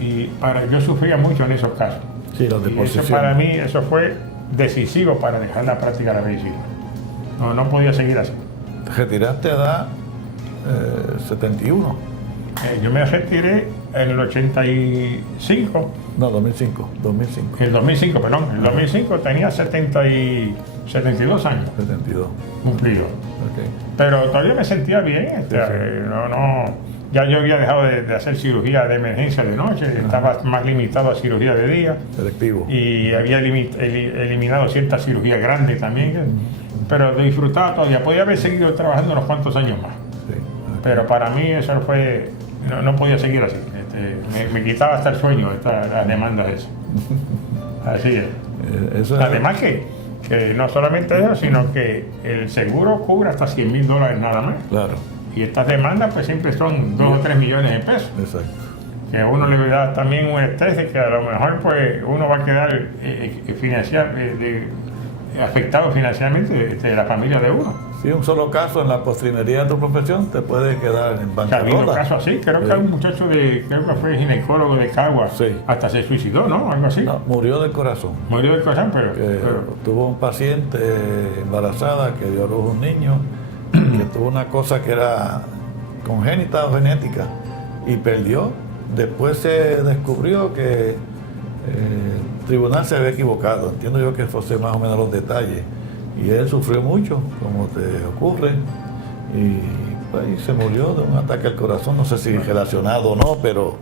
Y yo sufría mucho en esos casos. Sí, los de posesión. Eso para mí, eso fue decisivo para dejar la práctica de la medicina. No podía seguir así. ¿Te retiraste a edad 71? Yo me retiré en el 85. No, 2005. En el 2005, perdón. En el 2005 tenía 72 años. 72. Cumplido. Okay. Pero todavía me sentía bien. Ya yo había dejado de hacer cirugía de emergencia de noche, estaba más limitado a cirugía de día. Selectivo. Y había eliminado ciertas cirugías grandes también, pero disfrutaba todavía. Podía haber seguido trabajando unos cuantos años más. Sí. Okay. Pero para mí eso fue, no podía seguir así. Me quitaba hasta el sueño, las demandas de eso. Así es. Además que no solamente eso, sino que el seguro cubre hasta $100,000 nada más. Claro. Y estas demandas pues siempre son 2 o 3 millones de pesos. Exacto. Que a uno le da también un estrés de que a lo mejor pues uno va a quedar afectado financieramente de la familia de uno. Sí, un solo caso en la postrimería de tu profesión te puede quedar en bancarrota. Ha habido casos así, creo que hay un muchacho creo que fue ginecólogo de Caguas, hasta se suicidó, ¿no? Algo así. No, murió del corazón. Murió del corazón, pero tuvo un paciente embarazada que dio a luz un niño que tuvo una cosa que era congénita o genética y perdió. Después se descubrió que el tribunal se había equivocado. Entiendo yo que fuese más o menos los detalles. Y él sufrió mucho, como te ocurre, y pues, se murió de un ataque al corazón. No sé si relacionado o no, pero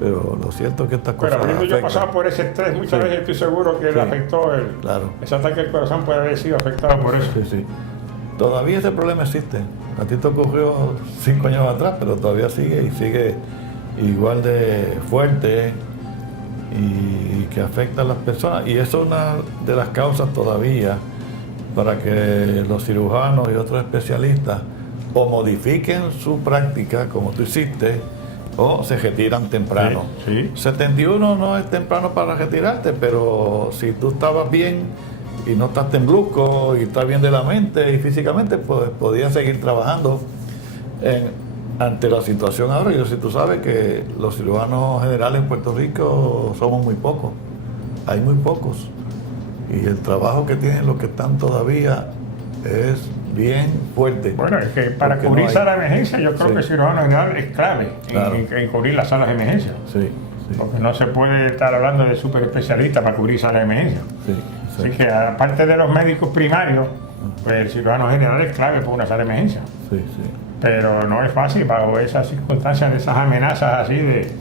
Pero lo cierto es que estas cosas Pero habiendo yo afectan. pasado por ese estrés, muchas veces estoy seguro que le afectó Claro. ese ataque al corazón puede haber sido afectado por eso. Sí, sí. Todavía ese problema existe. A ti te ocurrió 5 años atrás, pero todavía sigue y sigue igual de fuerte y que afecta a las personas. Y eso es una de las causas todavía para que los cirujanos y otros especialistas o modifiquen su práctica, como tú hiciste, o se retiran temprano. Sí, sí. 71 no es temprano para retirarte, pero si tú estabas bien y no estás temblusco y estás bien de la mente y físicamente, pues podías seguir trabajando ante la situación ahora. Y si tú sabes que los cirujanos generales en Puerto Rico somos muy pocos, hay muy pocos, y el trabajo que tienen los que están todavía es bien fuerte. Bueno, es que para Porque cubrir no hay- sala de emergencia, yo creo Sí. que el cirujano general es clave Claro. en cubrir las salas de emergencia. Sí, sí, Porque no se puede estar hablando de super especialistas para cubrir salas de emergencia. sí, sí, Así que aparte de los médicos primarios, pues el cirujano general es clave para una sala de emergencia. sí, sí. Pero no es fácil bajo esas circunstancias, de esas amenazas así de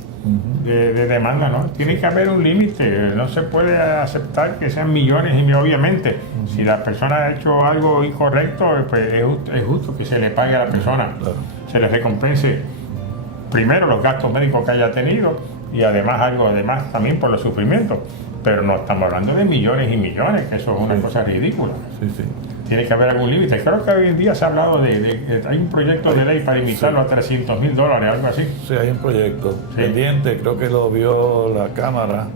demanda, ¿no? Tiene que haber un límite, no se puede aceptar que sean millones y obviamente si la persona ha hecho algo incorrecto, pues es justo que se le pague a la persona, Claro. se le recompense primero los gastos médicos que haya tenido y además algo además también por los sufrimientos, pero no estamos hablando de millones y millones, que eso es una cosa ridícula. Sí, sí. Tiene que haber algún límite. Creo que hoy en día se ha hablado hay un proyecto de ley para limitarlo a $300,000, algo así. Sí, hay un proyecto Sí. pendiente, creo que lo vio la Cámara,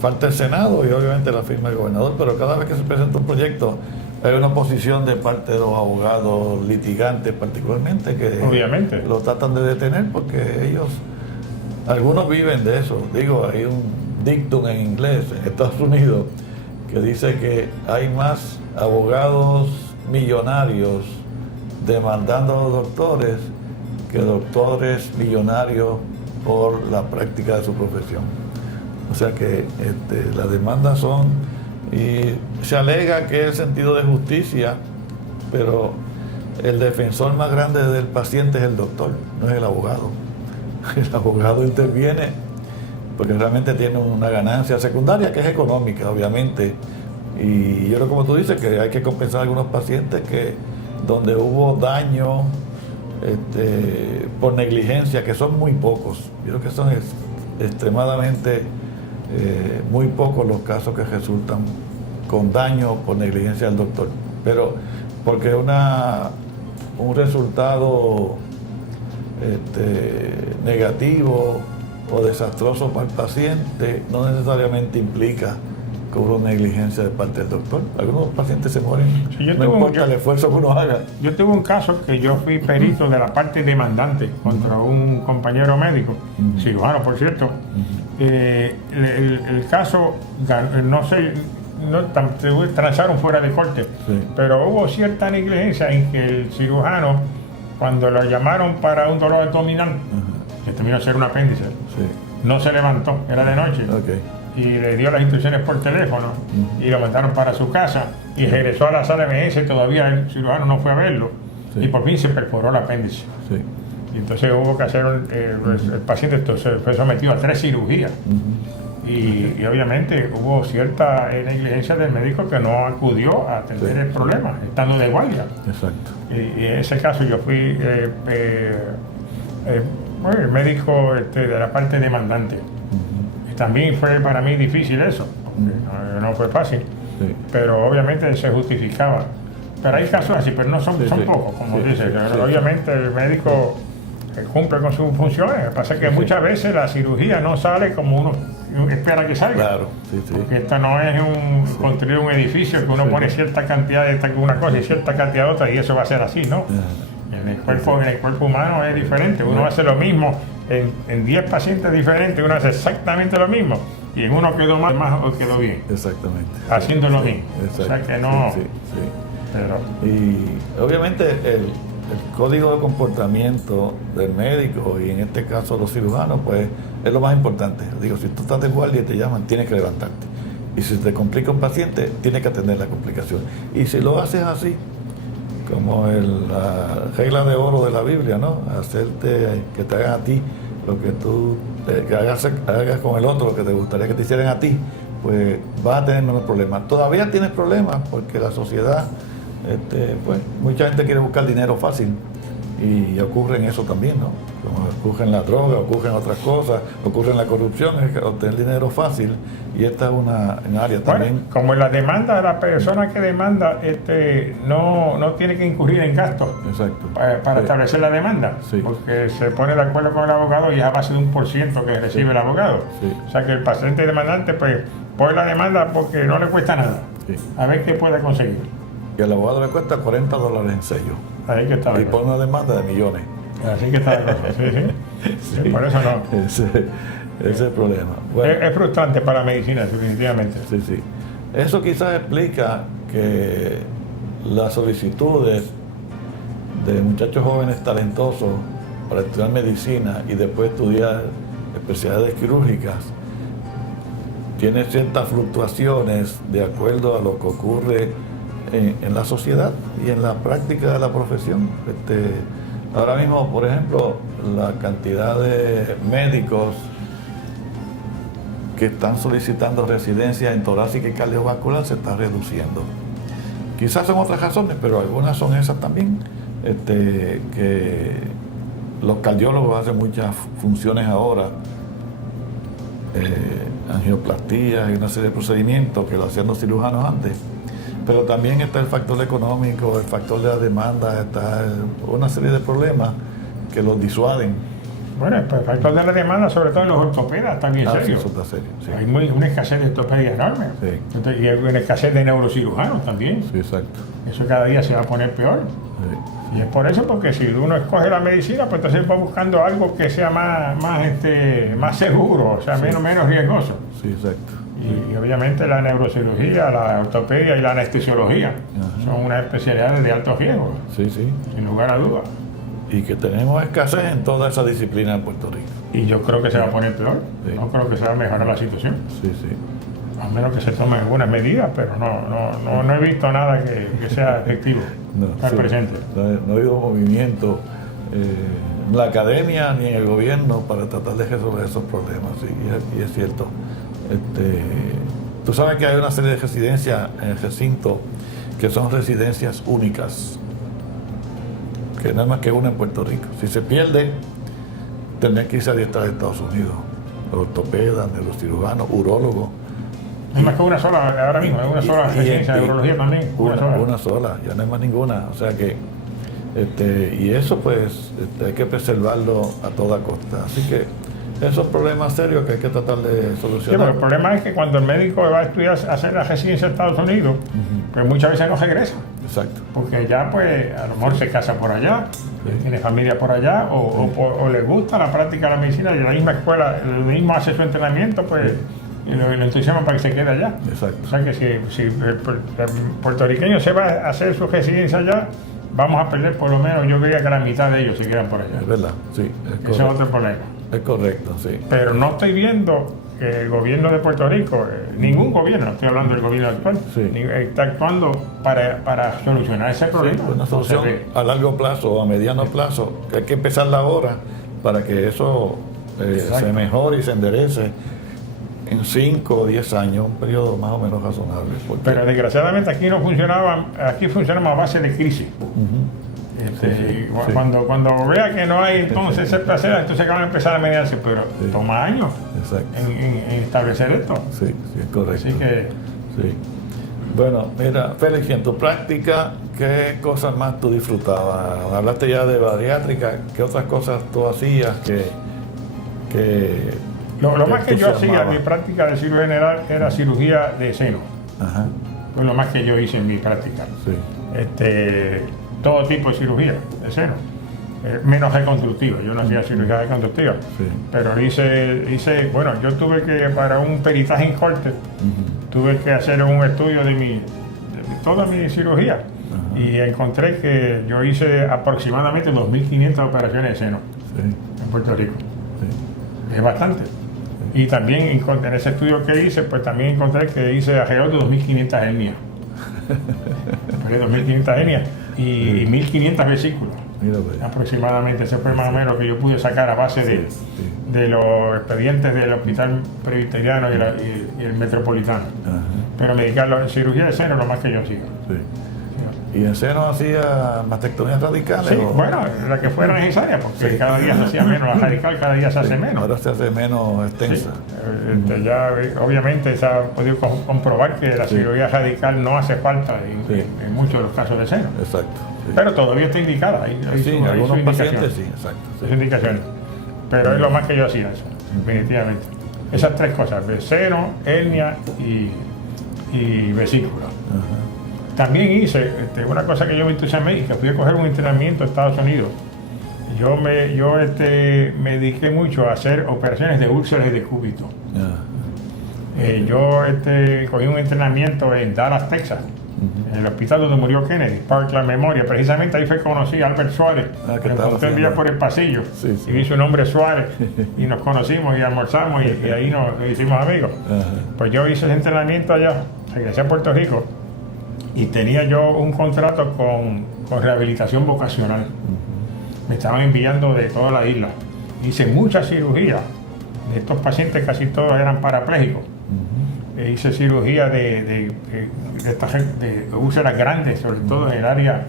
falta el Senado y obviamente la firma del gobernador, pero cada vez que se presenta un proyecto hay una oposición de parte de los abogados litigantes particularmente que Obviamente. lo tratan de detener porque ellos, algunos viven de eso. Digo, hay un dictum en inglés en Estados Unidos que dice que hay más abogados millonarios demandando a los doctores que doctores millonarios por la práctica de su profesión. O sea que las demandas son, y se alega que es sentido de justicia, pero el defensor más grande del paciente es el doctor, no es el abogado. El abogado interviene porque realmente tiene una ganancia secundaria que es económica, obviamente. Y yo creo, como tú dices, que hay que compensar a algunos pacientes que donde hubo daño por negligencia, que son muy pocos. Yo creo que son extremadamente muy pocos los casos que resultan con daño por negligencia del doctor. Pero porque un resultado negativo o desastroso para el paciente no necesariamente implica que hubo negligencia de parte del doctor. Algunos pacientes se mueren, Sí, yo no tuve importa el esfuerzo que uno haga. Yo tuve un caso que yo fui perito de la parte demandante contra un compañero médico, cirujano por cierto. El caso, no sé, transaron fuera de corte, Sí. pero hubo cierta negligencia en que el cirujano, cuando lo llamaron para un dolor abdominal, que terminó de ser un apéndice, Sí. no se levantó, era de noche. Ok. Y le dio las instrucciones por teléfono y lo mandaron para su casa y regresó a la sala de emergencia y todavía el cirujano no fue a verlo Sí. y por fin se perforó el apéndice. Sí. Y entonces hubo que hacer, el paciente entonces fue sometido a 3 cirugías y obviamente hubo cierta negligencia del médico que no acudió a atender el problema, estando de guardia. Exacto. Y en ese caso yo fui el médico de la parte demandante. También fue para mí difícil eso, porque no fue fácil, Sí. pero obviamente se justificaba. Pero hay casos así, pero no son, Sí, son sí. pocos, como Sí, dice. sí, Pero sí. obviamente el médico cumple con sus funciones. Lo que pasa es que Sí, sí. muchas veces la cirugía no sale como uno espera que salga. Claro, sí, sí. Porque esto no es construir un edificio que uno Sí. pone cierta cantidad de una cosa y cierta cantidad de otra y eso va a ser así, ¿no? En el cuerpo humano es diferente. Uno hace lo mismo en 10 pacientes diferentes, uno hace exactamente lo mismo y en uno quedó mal más o quedó bien, Exactamente. haciendo lo mismo. Exacto. O sea que no. Sí, sí, sí. Pero Y obviamente el código de comportamiento del médico y en este caso los cirujanos, pues es lo más importante. Digo, si tú estás de guardia y te llaman, tienes que levantarte. Y si te complica un paciente, tienes que atender la complicación. Y si lo haces así, como la regla de oro de la Biblia, ¿no? Hacerte que te hagan a ti lo que tú que hagas con el otro, lo que te gustaría que te hicieran a ti, pues vas a tener menos problemas. Todavía tienes problemas porque la sociedad, pues mucha gente quiere buscar dinero fácil y ocurre en eso también, ¿no? Como ocurre en la droga, ocurre en otras cosas, ocurre en la corrupción, es obtener dinero fácil, y esta es un área también. Bueno, como en la demanda, la persona que demanda no tiene que incurrir en gastos. Exacto. Para establecer la demanda, sí, porque se pone de acuerdo con el abogado y es a base de 1% que recibe sí, el abogado. Sí. O sea que el paciente demandante pues pone la demanda porque no le cuesta nada. Sí. A ver qué puede conseguir. Y al abogado le cuesta $40 en sello. Ahí que está la Y cosa. pone una demanda de millones. Así que está la cosa. Sí, sí. Sí. Por eso no. Ese es el problema. Bueno, Es frustrante para la medicina, definitivamente. sí, sí. Eso quizás explica que las solicitudes de muchachos jóvenes talentosos para estudiar medicina y después estudiar especialidades quirúrgicas tiene ciertas fluctuaciones de acuerdo a lo que ocurre en la sociedad y en la práctica de la profesión. Ahora mismo, por ejemplo, la cantidad de médicos que están solicitando residencia en torácica y cardiovascular se está reduciendo. Quizás son otras razones, pero algunas son esas también, que los cardiólogos hacen muchas funciones ahora, angioplastías y una serie de procedimientos que lo hacían los cirujanos antes, pero también está el factor económico, el factor de la demanda, está una serie de problemas que los disuaden. Bueno, pues el factor de la demanda, sobre todo en los ortopedas, está bien serio. Sí, eso está serio, sí. Hay una escasez de ortopedia enorme. Sí. Entonces, y hay una escasez de neurocirujanos también. Sí, exacto. Eso cada día se va a poner peor. Sí. Y es por eso, porque si uno escoge la medicina, pues entonces va buscando algo que sea más seguro, o sea, Sí. menos riesgoso. Sí, exacto. Y obviamente la neurocirugía, la ortopedia y la anestesiología Ajá. son unas especialidades de alto riesgo, Sí, sí. sin lugar a dudas. Y que tenemos escasez en toda esa disciplina en Puerto Rico. Y yo creo que se va a poner peor. Sí. No creo que se va a mejorar la situación. Sí, sí. A menos que se tomen algunas medidas, pero no he visto nada que sea efectivo al sí. presente. No ha habido movimiento en la academia ni en el gobierno para tratar de resolver esos problemas, sí, y es cierto. Tú sabes que hay una serie de residencias en el recinto que son residencias únicas, que no es más que una en Puerto Rico. Si se pierde, tendrán que irse a adiestrar a Estados Unidos. Ortopedas, neurocirujanos, urólogos. Es más que una sola, ahora mismo, es una sola residencia de urología también. Una sola, ya no hay más ninguna. O sea que, y eso pues hay que preservarlo a toda costa. Así que esos problemas serios que hay que tratar de Sí, solucionar. pero el problema es que cuando el médico va a estudiar, a hacer la residencia en Estados Unidos, pues muchas veces no regresa. Exacto. Porque ya, pues, a lo mejor se casa por allá, Sí. tiene familia por allá, o le gusta la práctica de la medicina, y la misma escuela, el mismo hace su entrenamiento, pues, y lo entusiasma para que se quede allá. Exacto. O sea que si el puertorriqueño se va a hacer su residencia allá, vamos a perder por lo menos, yo diría que la mitad de ellos se quedan por allá. Es verdad, sí. Ese es otro problema. Es correcto, sí. Pero no estoy viendo que el gobierno de Puerto Rico, ningún gobierno, no estoy hablando del gobierno actual, Sí. está actuando para solucionar ese Sí, problema. una solución Entonces, a largo plazo o a mediano plazo, que hay que empezarla ahora para que eso se Exacto. mejore y se enderece en 5 o 10 años, un periodo más o menos razonable. Porque, pero desgraciadamente aquí funcionamos a base de crisis. Ujú. Sí. Cuando vea que no hay entonces ese placer, entonces van a empezar a mediarse, pero Sí. toma años Exacto. en establecer esto. Sí, sí, es correcto. Así que Sí. Bueno, mira, Félix, en tu práctica, ¿qué cosas más tú disfrutabas? Hablaste ya de bariátrica, ¿qué otras cosas tú hacías que lo más que yo hacía en entusiasmaba? mi práctica de cirugía general era cirugía de seno. Ajá, Fue lo más que yo hice en mi práctica. sí, Todo tipo de cirugía de seno, menos reconstructiva. Yo no hacía cirugía reconstructiva, sí. pero bueno, yo tuve que, para un peritaje en corte, Ujú. tuve que hacer un estudio de toda mi cirugía. Ajá. Y encontré que yo hice aproximadamente 2.500 operaciones de seno Sí, en Puerto Rico. sí. Es bastante. Y también en ese estudio que hice, pues también encontré que hice alrededor de 2.500 hernias. 2.500 hernias y 1.500 vesículas. Mira, pues. Aproximadamente. Ese fue más o menos lo que yo pude sacar a base de los expedientes del Hospital Presbiteriano y el Metropolitano. Ajá. Pero medical, cirugía de seno, lo más que yo sigo. Sí. ¿Y en seno hacía mastectomías radicales? Sí, o? bueno, la que fuera necesaria, porque Sí. cada día se hacía menos, la radical cada día se hace menos. Ahora se hace menos extensa. Sí. Ya obviamente se ha podido comprobar que la cirugía radical no hace falta en muchos de los casos de seno. Exacto. Sí. Pero todavía está indicada. Sí, en algunos pacientes sí, exacto. Sí. Sus indicaciones. Pero es lo más que yo hacía, eso, definitivamente. Esas tres cosas, de seno, hernia y vesícula. Ajá. También hice una cosa que yo me entusiasmé y que fui a coger un entrenamiento en Estados Unidos. Yo me dediqué mucho a hacer operaciones de úlceras de cúbito. Yo cogí un entrenamiento en Dallas, Texas, en el hospital donde murió Kennedy, Parkland Memorial. Precisamente ahí fue que conocí a Albert Suárez. Me encontré un día por el pasillo y vi su nombre Suárez y nos conocimos y almorzamos y ahí nos hicimos amigos. Pues yo hice ese entrenamiento allá, regresé a Puerto Rico y tenía yo un contrato con rehabilitación vocacional. Me estaban enviando de toda la isla. Hice muchas cirugías. De estos pacientes casi todos eran parapléjicos. Hice cirugía de úlceras grandes, sobre todo en el área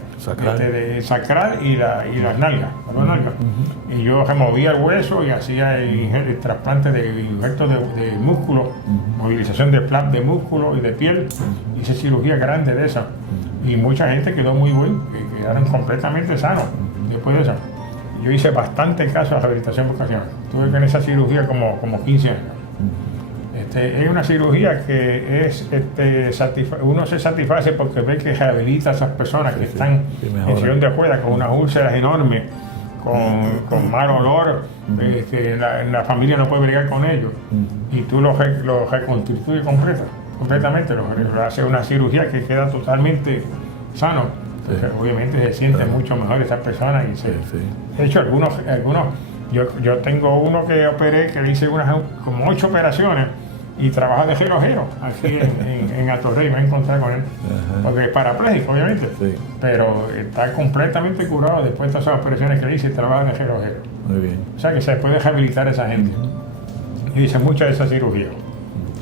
sacral y las nalgas. Y yo removía el hueso y hacía el trasplante de injertos de músculo, movilización de músculo y de piel. Hice cirugía grande de esa. Y mucha gente quedó muy bien, que quedaron completamente sanos después de eso. Yo hice bastante caso a la rehabilitación vocacional. Tuve en esa cirugía como 15 años. Es una cirugía que es, uno se satisface porque ve que rehabilita a esas personas que están en sillón de ruedas con unas úlceras enormes, con mal olor, la familia no puede bregar con ellos, y tú lo reconstituyes completamente, lo hace una cirugía que queda totalmente sano. Entonces, obviamente se sienten mucho mejor esas personas. De hecho, algunos yo tengo uno que operé, que le hice como 8 operaciones y trabaja de relojero aquí en Atorrey. Me he encontrado con él, porque es parapléjico, obviamente, pero está completamente curado después de todas esas operaciones que le hice y trabaja de relojero. Muy bien. O sea que se puede rehabilitar a esa gente. Y hice muchas de esas cirugías,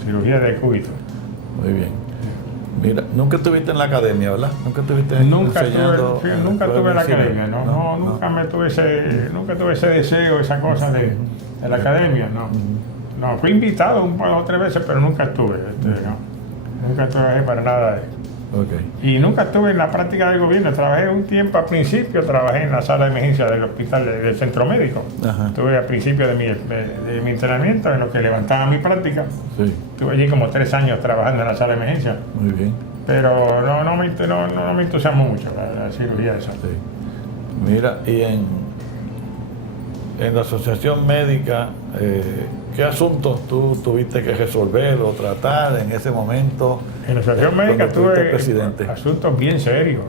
cirugía de cúbito. Muy bien. Mira, nunca estuviste en la academia, ¿verdad? Nunca estuviste enseñando. Nunca estuve en la academia, nunca tuve ese deseo, esa cosa de la academia, no. Fui invitado un par o 3 veces, pero nunca estuve, nunca trabajé para nada de eso. Y nunca estuve en la práctica del gobierno. Trabajé un tiempo, al principio trabajé en la sala de emergencia del hospital del centro médico. Estuve al principio de mi entrenamiento, en lo que levantaba mi práctica. Estuve allí como 3 años trabajando en la sala de emergencia. Muy bien. Pero no me entusiasmó mucho la cirugía de eso. Mira, y en la asociación médica, ¿qué asuntos tú tuviste que resolver o tratar en ese momento? En la asociación médica tuve asuntos bien serios.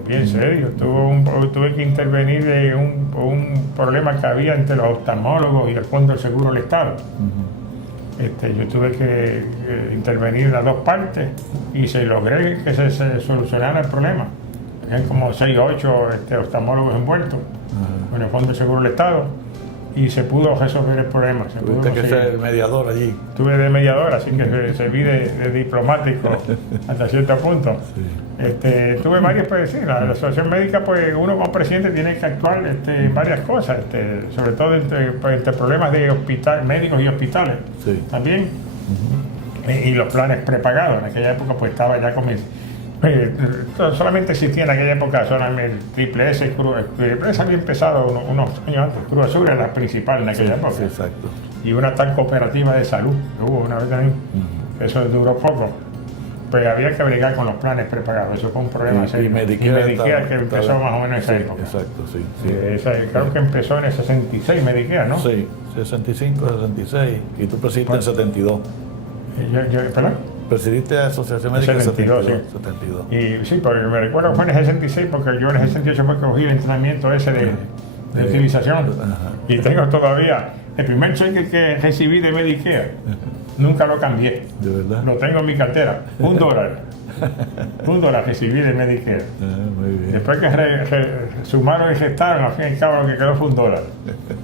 Tuve que intervenir de un problema que había entre los oftalmólogos y el Fondo del Seguro del Estado. Yo tuve que intervenir en las 2 partes y logré que se solucionara el problema. Habían como 6 o 8 oftalmólogos envueltos con el Fondo del Seguro del Estado. Y se pudo resolver el problema. Tuviste que ser el mediador allí. Estuve de mediador, así que serví de diplomático hasta cierto punto. Tuve varias, pues sí, la asociación médica, pues uno como presidente tiene que actuar en varias cosas, sobre todo entre problemas de médicos y hospitales también, y los planes prepagados. En aquella época pues estaba ya con solamente existía en aquella época solamente el Triple S. Triple S había empezado unos años antes. Cruz Azul era la principal en aquella época. Sí, exacto. Y una tal cooperativa de salud que hubo una vez también. Eso duró poco. Pues había que bregar con los planes prepagados. Eso fue un problema serio. Y Medicare que empezó más o menos en esa época. Exacto, sí. Creo que empezó en el 66 Medicare, ¿no? Sí, 65, 66. Y tú presidiste en 72. ¿Perdón? Presidiste la Asociación Médica en 72. Y sí, porque me recuerdo que fue en el 66, porque yo en el 68 fue que cogí el entrenamiento ese de utilización. Y tengo todavía el primer cheque que recibí de Medicare. nunca lo cambié. ¿De verdad? Lo tengo en mi cartera, $1. $1 recibí de Medicare. Muy bien. Después que sumaron y gestaron, al fin y al cabo lo que quedó fue $1.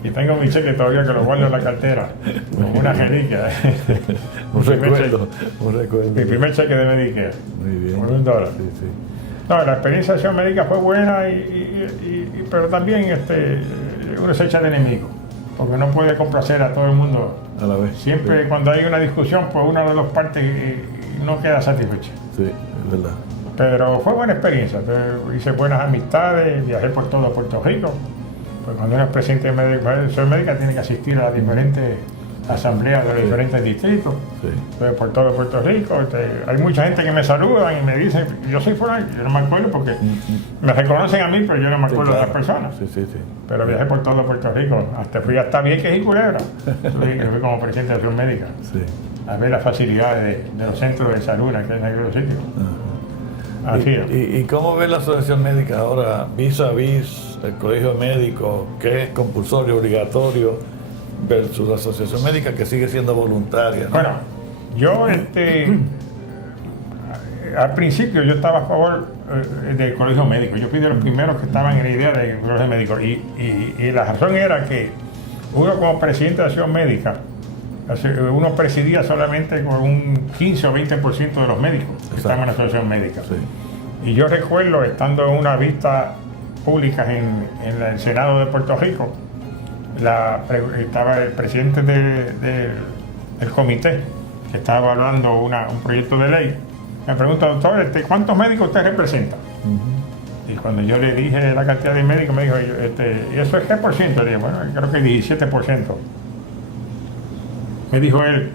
Y tengo mi cheque todavía que lo guardo en la cartera, como una reliquia. Un recuerdo. Mi primer cheque de Medicare. Muy bien. Por $1. Sí, sí. No, la experiencia de acción médica fue buena, pero también uno se echa de enemigo, porque no puede complacer a todo el mundo. A la vez. Siempre sí. cuando hay una discusión, pues una de las dos partes no queda satisfecha. Sí, es verdad. Pero fue buena experiencia, hice buenas amistades, viajé por todo Puerto Rico. Pues cuando uno es presidente de acción médica tiene que asistir a las diferentes asambleas de los diferentes distritos, por todo Puerto Rico. Hay mucha gente que me saluda y me dice, yo soy fulano, yo no me acuerdo porque me reconocen a mí, pero yo no me acuerdo de las personas. Sí. Pero viajé por todo Puerto Rico, fui hasta Vieques y Culebra, fui como presidente de acción médica, a ver las facilidades de los centros de salud que hay en aquellos sitios. Así es. ¿Y cómo ve la asociación médica ahora vis a vis el colegio médico, que es compulsorio, obligatorio, versus la asociación médica que sigue siendo voluntaria, ¿no? Bueno, yo al principio yo estaba a favor del colegio médico. Yo fui de los primeros que estaban en la idea del colegio médico. Y la razón era que uno como presidente de acción médica, uno presidía solamente con un 15 o 20% de los médicos que estaban en la asociación médica. Y yo recuerdo estando en una vista pública en el Senado de Puerto Rico, estaba el presidente del comité que estaba evaluando un proyecto de ley. Me pregunta, doctor, ¿cuántos médicos usted representa? Y cuando yo le dije la cantidad de médicos, me dijo, ¿y eso es qué por ciento? Le dije, bueno, creo que 17%. Me dijo él,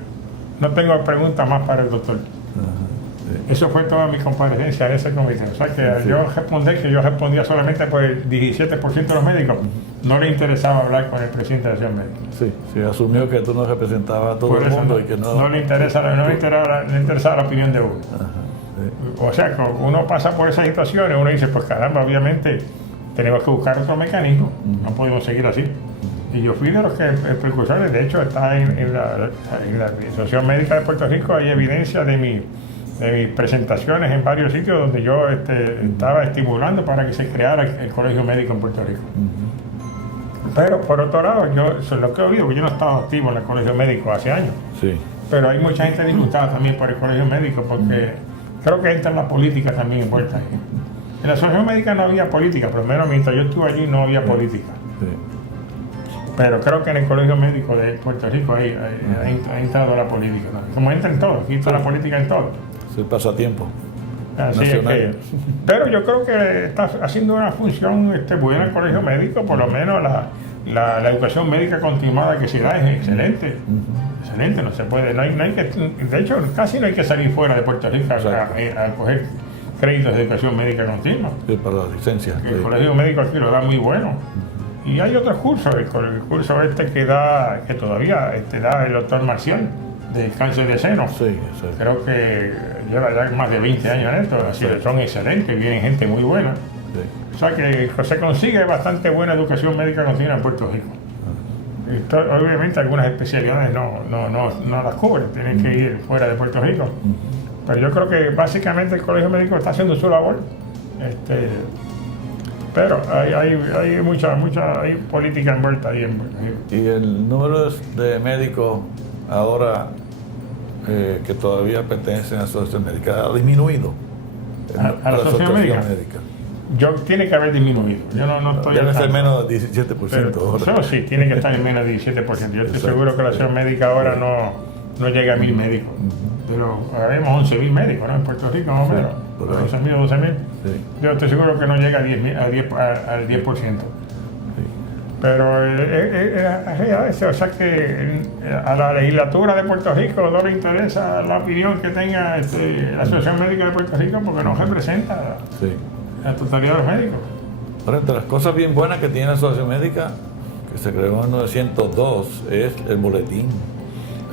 no tengo preguntas más para el doctor. Eso fue toda mi comparecencia en ese comité. O sea que yo respondía solamente por el 17% de los médicos. No le interesaba hablar con el presidente de acción médica. Sí, asumió que tú no representabas a todo el mundo y que no le interesaba la opinión de uno. O sea, cuando uno pasa por esas situaciones, uno dice, pues caramba, obviamente tenemos que buscar otro mecanismo, no podemos seguir así. Y yo fui de los precursores, de hecho está en la Asociación Médica de Puerto Rico, hay evidencia de mis presentaciones en varios sitios donde yo estaba estimulando para que se creara el colegio médico en Puerto Rico. Pero por otro lado, eso es lo que he oído, que yo no estaba activo en el colegio médico hace años. Pero hay mucha gente disgustada también por el colegio médico porque creo que entra en la política también envuelta ahí. En la asociación médica no había política, por lo menos mientras yo estuve allí no había política. Pero creo que en el colegio médico de Puerto Rico ha entrado la política también. Como entra en todo, aquí está la política en todo. Es el pasatiempo. Así es que, pero yo creo que está haciendo una función buena el colegio médico, por lo menos la educación médica continuada que se da es excelente. Excelente, no se puede, no hay que, de hecho casi no hay que salir fuera de Puerto Rico a coger créditos de educación médica continua. Para la licencia. El colegio médico aquí lo da muy bueno. Y hay otros cursos, el curso que todavía da el doctor Marcial, de cáncer de seno. Creo que lleva ya más de 20 años en esto, así que son excelentes, vienen gente muy buena. O sea que se consigue bastante buena educación médica continua en Puerto Rico. Obviamente algunas especialidades no las cubren, tienen que ir fuera de Puerto Rico. Pero yo creo que básicamente el colegio médico está haciendo su labor. Pero hay mucha hay política envuelta ahí. Y el número de médicos ahora que todavía pertenecen a la asociación médica ha disminuido. ¿A la asociación médica? Tiene que haber disminuido. Yo no estoy. Debe ser menos del 17% ahora. Eso sí, tiene que estar en menos del 17%. Yo estoy seguro que la asociación médica ahora no llega a 1.000 médicos. Pero habemos 11.000 médicos, ¿no? En Puerto Rico, más o menos. 11.000 o 12.000. Yo estoy seguro que no llega al 10%. Pero o sea que a la legislatura de Puerto Rico no le interesa la opinión que tenga la Asociación Médica de Puerto Rico porque no representa la totalidad de los médicos. Ahora, entre las cosas bien buenas que tiene la Asociación Médica, que se creó en 1902, es el boletín.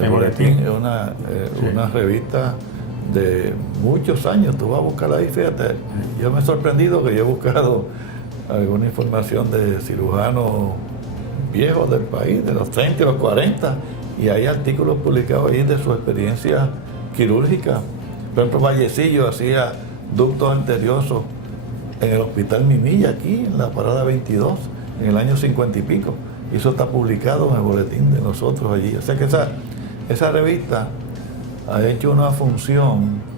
El boletín es una revista de muchos años. Tú vas a buscar ahí, fíjate, yo me he sorprendido que yo he buscado alguna información de cirujanos viejos del país, de los 30 y los 40, y hay artículos publicados ahí de su experiencia quirúrgica. Por ejemplo, Vallecillo hacía ductos arteriosos en el Hospital Minilla, aquí en la Parada 22, en el año 50 y pico. Y eso está publicado en el boletín de nosotros allí. O sea que esa revista ha hecho una función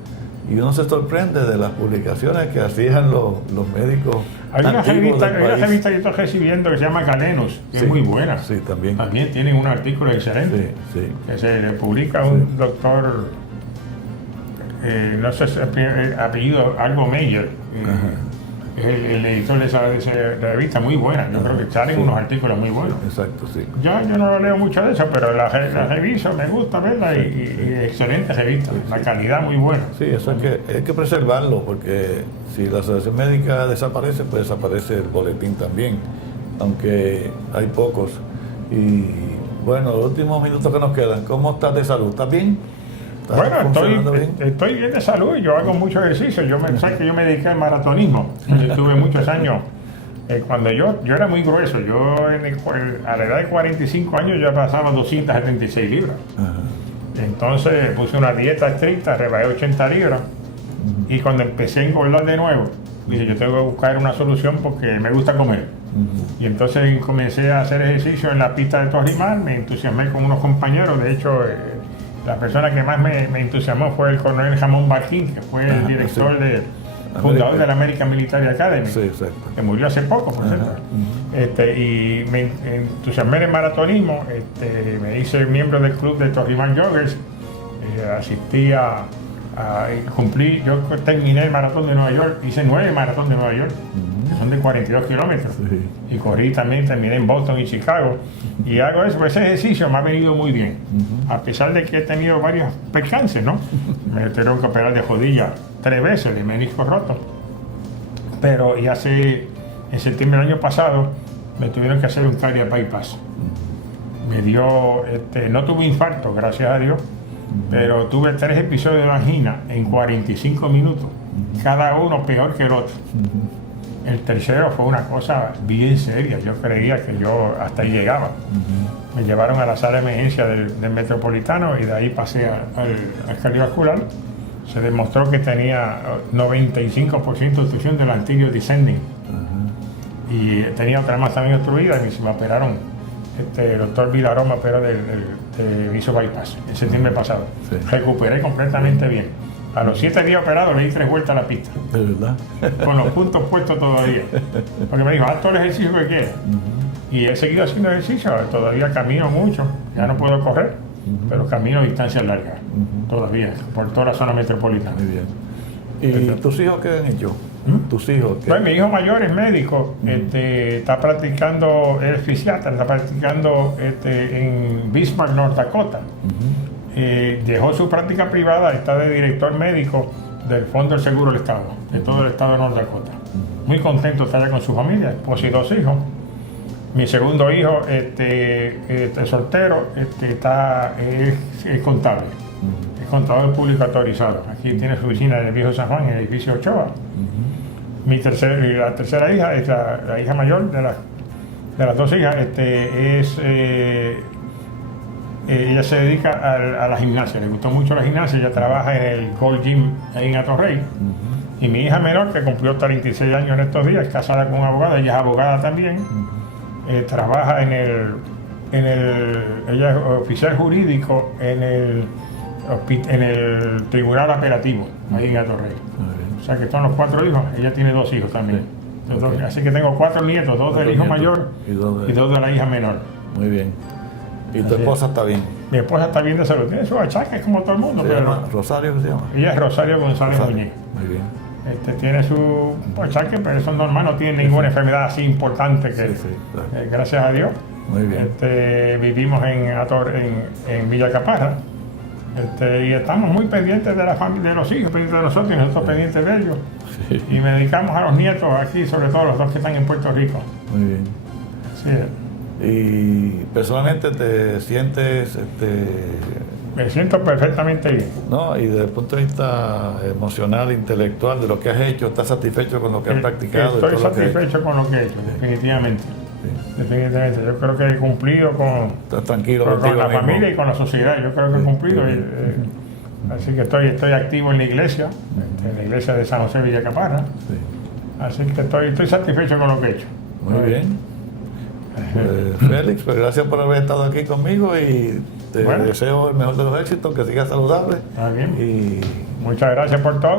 y uno se sorprende de las publicaciones que hacían los médicos. Hay una antiguos del país. revista que estoy recibiendo que se llama Galenus, que Sí, es muy buena. Sí, también. También tienen un artículo excelente. Sí, sí. Que se le publica a un doctor, no sé si apellido, algo Meyer. Es el editor de esa revista, muy buena. Yo creo que salen unos artículos muy buenos. Exacto, sí. Yo no leo mucho de eso, pero la revista me gusta verla y excelente revista, la calidad muy buena. Sí, eso hay que preservarlo, porque si la asociación médica desaparece, pues desaparece el boletín también, aunque hay pocos. Y bueno, los últimos minutos que nos quedan, ¿cómo estás de salud? ¿Estás bien? Bueno, funcionando bien? estoy bien de salud y yo hago mucho ejercicio. Sabes que yo me dediqué al maratonismo. Yo tuve muchos años. Cuando yo era muy grueso, a la edad de 45 años ya pasaba 276 libras. Ajá. Entonces puse una dieta estricta, rebajé 80 libras. Y cuando empecé a engordar de nuevo, dije, yo tengo que buscar una solución porque me gusta comer. Y entonces comencé a hacer ejercicio en la pista de Torrimar, me entusiasmé con unos compañeros. De hecho, la persona que más me entusiasmó fue el coronel Jamón Barquín, que fue el director fundador de la American Military Academy, Sí, exacto. que murió hace poco, por cierto. Y me entusiasmé en el maratonismo, me hice miembro del club de Torrimar Joggers, cumplí, yo terminé el maratón de Nueva York, hice 9 maratones de Nueva York, que son de 42 kilómetros, y corrí también, terminé en Boston y Chicago, y hago eso, ese ejercicio me ha venido muy bien, a pesar de que he tenido varios percances, ¿no? Me tuvieron que operar de rodilla 3 veces, de menisco roto, pero en septiembre del año pasado, me tuvieron que hacer un cardiac bypass. Me dio, no tuve infarto, gracias a Dios, pero tuve 3 episodios de angina en 45 minutos, cada uno peor que el otro. El tercero fue una cosa bien seria, yo creía que yo hasta ahí llegaba. Me llevaron a la sala de emergencia del Metropolitano y de ahí pasé al cardiovascular. Se demostró que tenía 95% de obstrucción del anterior descending. Y tenía otra más también obstruida y me operaron. El doctor Vilaró me operó me hizo bypass en septiembre pasado. Sí. Recuperé completamente bien. A los 7 días operados le di 3 vueltas a la pista. ¿De verdad? Con los puntos puestos todavía. Porque me dijo, haz todo el ejercicio que quieras. Y he seguido haciendo ejercicio, todavía camino mucho. Ya no puedo correr, pero camino a distancias largas. Todavía, por toda la zona metropolitana. Muy bien. ¿Y tus hijos qué han hecho? ¿Tus hijos qué? Bueno, mi hijo mayor es médico, está practicando, es fisiatra, está practicando en Bismarck, North Dakota. Dejó su práctica privada, está de director médico del Fondo del Seguro del Estado, de todo el estado de North Dakota. Muy contento de estar allá con su familia, esposa y 2 hijos. Mi segundo hijo, soltero, es contable. Es contador público autorizado. Aquí tiene su oficina en el Viejo San Juan, en el edificio Ochoa. La tercera hija es la hija mayor de las 2 hijas, ella se dedica a la gimnasia, le gustó mucho la gimnasia, ella trabaja en el Gold Gym ahí en Atorrey. Y mi hija menor, que cumplió 36 años en estos días, casada con un abogado, ella es abogada también, trabaja ella es oficial jurídico en el Tribunal Apelativo, ahí en Atorrey. O sea que son los 4 hijos, ella tiene 2 hijos también. Okay. Así que tengo 4 nietos, 2 del hijo mayor y 2 de la hija menor. Muy bien. ¿Y tu esposa está bien? Mi esposa está bien de salud, tiene sus achaques como todo el mundo. ¿Rosario qué se llama? Ella es Rosario González Muñiz. Muy bien. Tiene su achaque, pero eso es normal, no tiene ninguna enfermedad así importante que, claro. Gracias a Dios. Muy bien. Vivimos en Villa Caparra. Y estamos muy pendientes de la familia, de los hijos, pendientes de nosotros y nosotros pendientes de ellos. Sí. Y me dedicamos a los nietos aquí, sobre todo los 2 que están en Puerto Rico. Muy bien. Así es. ¿Y personalmente te sientes...? Me siento perfectamente bien. No, y desde el punto de vista emocional, intelectual, de lo que has hecho, ¿estás satisfecho con lo que has practicado? Estoy satisfecho con lo que he hecho, definitivamente. Definitivamente. Yo creo que he cumplido Estás tranquilo con contigo la mismo. familia y con la sociedad. Yo creo que he cumplido. Sí. Así que estoy activo en la iglesia de San José Villacaparra. Sí. Así que estoy satisfecho con lo que he hecho. Muy bien. Félix, pues gracias por haber estado aquí conmigo y te deseo el mejor de los éxitos, que sigas saludable. Bien. Y muchas gracias por todo.